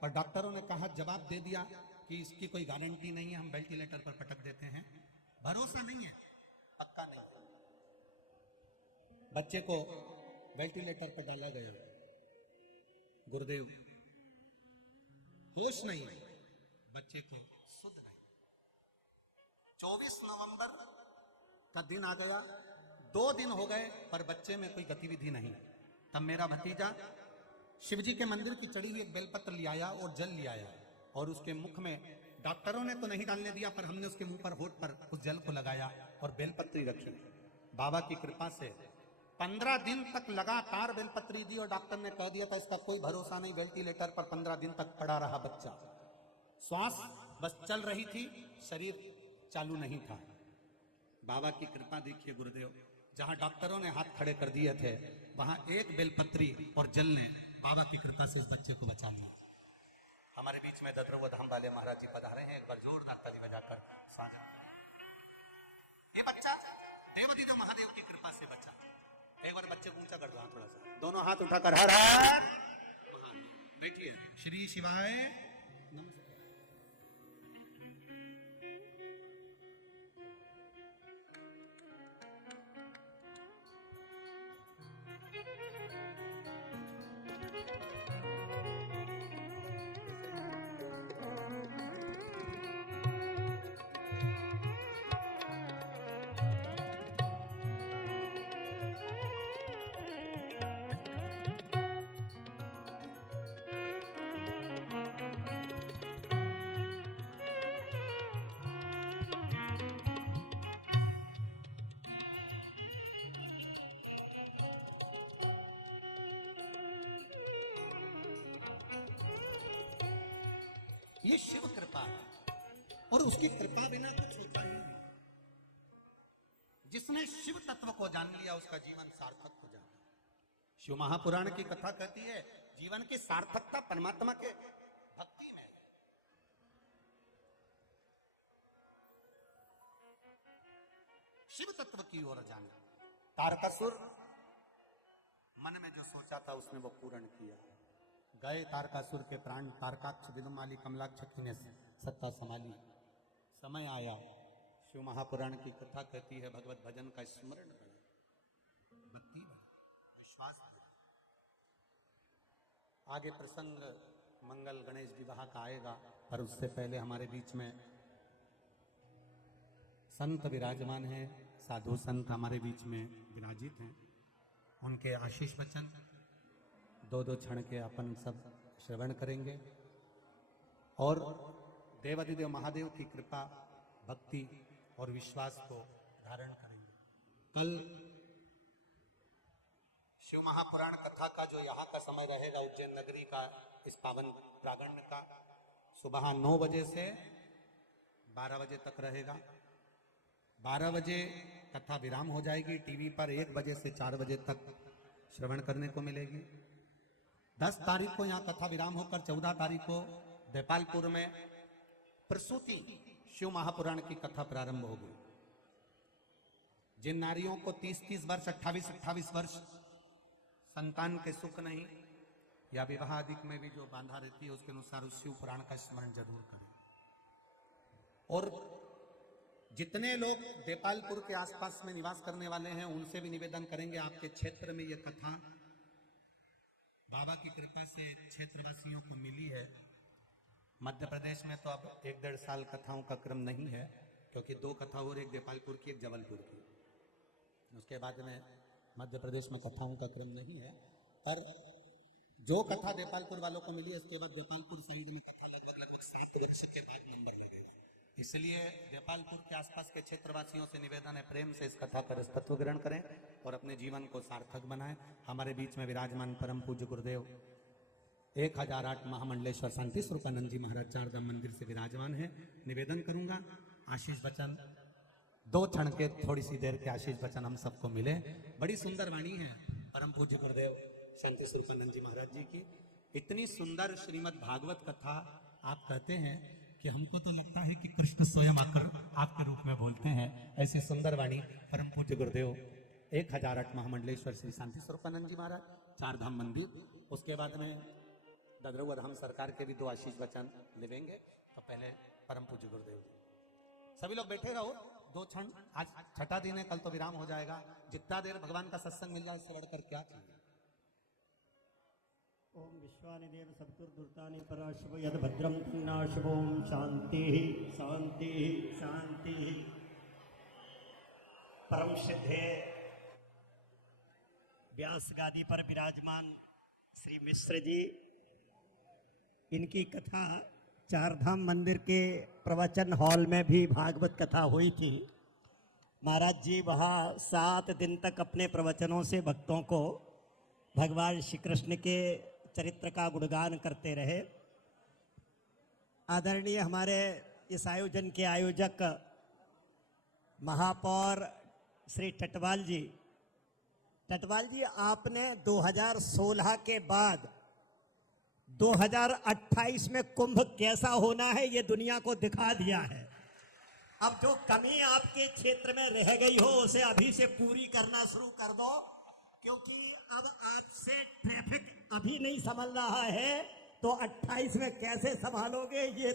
पर डॉक्टरों ने कहा, जवाब दे दिया कि इसकी कोई गारंटी नहीं है, हम वेंटिलेटर पर पटक देते हैं, भरोसा नहीं है, पक्का नहीं है। बच्चे को वेंटिलेटर पर डाला गया, गुरुदेव होश नहीं है, बच्चे को सुध नहीं। 24 नवंबर का दिन आ गया, 2 दिन हो गए पर बच्चे में कोई गतिविधि नहीं। तब मेरा भतीजा शिवजी के मंदिर की चढ़ी हुई एक बेलपत्र ले आया और जल ले आया, और उसके मुख में, डॉक्टरों ने तो नहीं डालने दिया, पर हमने उसके मुंह पर, होठ पर उस जल को लगाया और बेलपत्री रखी। बाबा की कृपा से 15 दिन तक लगातार बेलपत्री दी, और डॉक्टर ने कह दिया था इसका कोई भरोसा नहीं, वेंटिलेटर पर 15 दिन तक पड़ा रहा बच्चा। श्वास बस चल रही थी, शरीर चालू नहीं था। बाबा की कृपा देखिए गुरुदेव, जहां डॉक्टरों ने हाथ खड़े कर दिए थे, वहां एक बेलपत्री और जल ने बाबा की कृपा से इस बच्चे को बचा लिया। हमारे बीच में दद्रव धाम वाले महाराज जी पधारे हैं, एक बार जोरदार ताली बजाकर साजा। ये बच्चा देवाधिदेव महादेव की कृपा से बचा। एक बार बच्चे को ऊंचा कर दो, हाथ थोड़ा सा, दोनों हाथ उठाकर हर हर बैठिए। श्री शिवाय नमस्ते। ये शिव कृपा है, और उसकी कृपा बिना कुछ होता ही नहीं। जिसने शिव तत्व को जान लिया उसका जीवन सार्थक हो जाता है। शिव महापुराण की कथा कहती है जीवन की सार्थकता परमात्मा के भक्ति में। शिव तत्व की ओर जाना। तारकासुर मन में जो सोचा था उसने वो पूर्ण किया। गए तारकासुर के प्राण, तारकाक्ष दिदुमाली कमलाक्ष ने सत्ता संभाली। समय आया, शिव महापुराण की कथा कहती है भगवत भजन का स्मरण बढ़ा, भक्ति बढ़ा, विश्वास बढ़ा। आगे प्रसंग मंगल गणेश विवाह का आएगा, पर उससे पहले हमारे बीच में संत विराजमान हैं, साधु संत हमारे बीच में विराजित हैं। उनके आशीष वचन 2-2 क्षण के अपन सब श्रवण करेंगे और देवाधिदेव महादेव की कृपा, भक्ति और विश्वास को धारण करेंगे। कल शिव महापुराण कथा का जो यहाँ का समय रहेगा उज्जैन नगरी का, इस पावन प्रांगण का, सुबह 9 बजे से 12 बजे तक रहेगा। 12 बजे कथा विराम हो जाएगी। टीवी पर 1 बजे से 4 बजे तक श्रवण करने को मिलेगी। 10 तारीख को यहाँ कथा विराम होकर 14 तारीख को देपालपुर में प्रसूति शिव महापुराण की कथा प्रारंभ होगी। जिन नारियों को 30-30 वर्ष, 28-28 वर्ष संतान के सुख नहीं, या विवाह आदि में भी जो बांधा रहती है, उसके अनुसार उस शिव पुराण का स्मरण जरूर करें। और जितने लोग देपालपुर के आसपास में निवास करने वाले हैं उनसे भी निवेदन करेंगे, आपके क्षेत्र में ये कथा बाबा की कृपा से क्षेत्रवासियों को मिली है। मध्य प्रदेश में तो अब 1-1.5 साल कथाओं का क्रम नहीं है, क्योंकि 2 कथा और, एक देपालपुर की एक जबलपुर की। उसके बाद में मध्य प्रदेश में कथाओं का क्रम नहीं है, पर जो कथा देपालपुर वालों को मिली है, इसके बाद देपालपुर साइड में कथा लगभग 7 वर्ष के बाद नंबर लगेगा। इसलिए देपालपुर के आसपास के क्षेत्रवासियों से निवेदन है, प्रेम से इस कथा का रसतत्व ग्रहण करें और अपने जीवन को सार्थक बनाएं। हमारे बीच में विराजमान परम पूज्य गुरुदेव 1008 महामंडलेश्वर शांति स्वरूपानंद जी महाराज 4 धाम मंदिर से विराजमान है। निवेदन करूंगा आशीष वचन 2 क्षण के, थोड़ी सी देर के आशीष वचन हम सबको मिले। बड़ी सुंदर वाणी है परम पूज्य गुरुदेव शांति स्वरूपानंद जी महाराज जी की। इतनी सुंदर श्रीमद् भागवत कथा आप कहते हैं कि हमको तो लगता है कि कृष्ण स्वयं आकर आपके रूप में बोलते हैं। ऐसी सुंदर वाणी परम पूज्य गुरुदेव 1008 महामंडलेश्वर श्री शांति स्वरूपानंद जी महाराज 4 धाम मंदिर उसके बाद में ददरुआ धाम सरकार के भी 2 आशीष वचन लेवेंगे। तो पहले परम पूज्य गुरुदेव जी, सभी लोग बैठे रहो 2 क्षण। आज छठा दिन है, कल तो विराम हो जाएगा। जितना देर भगवान का सत्संग मिल जाए इससे बढ़कर क्या चाहिए। ओम विश्वानि देव सप्तुर्दुर्तानि पराशुभ यद भद्रम तन्नाशुभ। ओम शांति शांति शांति। परम सिद्धे व्यास गादी पर विराजमान श्री मिश्र जी, इनकी कथा चारधाम मंदिर के प्रवचन हॉल में भी भागवत कथा हुई थी। महाराज जी वहाँ 7 दिन तक अपने प्रवचनों से भक्तों को भगवान श्री कृष्ण के चरित्र का गुणगान करते रहे। आदरणीय हमारे इस आयोजन के आयोजक महापौर श्री टटवाल जी, आपने 2016 के बाद 2028 में कुंभ कैसा होना है ये दुनिया को दिखा दिया है। अब जो कमी आपके क्षेत्र में रह गई हो उसे अभी से पूरी करना शुरू कर दो, क्योंकि अब आपसे ट्रैफिक अभी नहीं संभल रहा है तो 28 में कैसे संभालोगे ये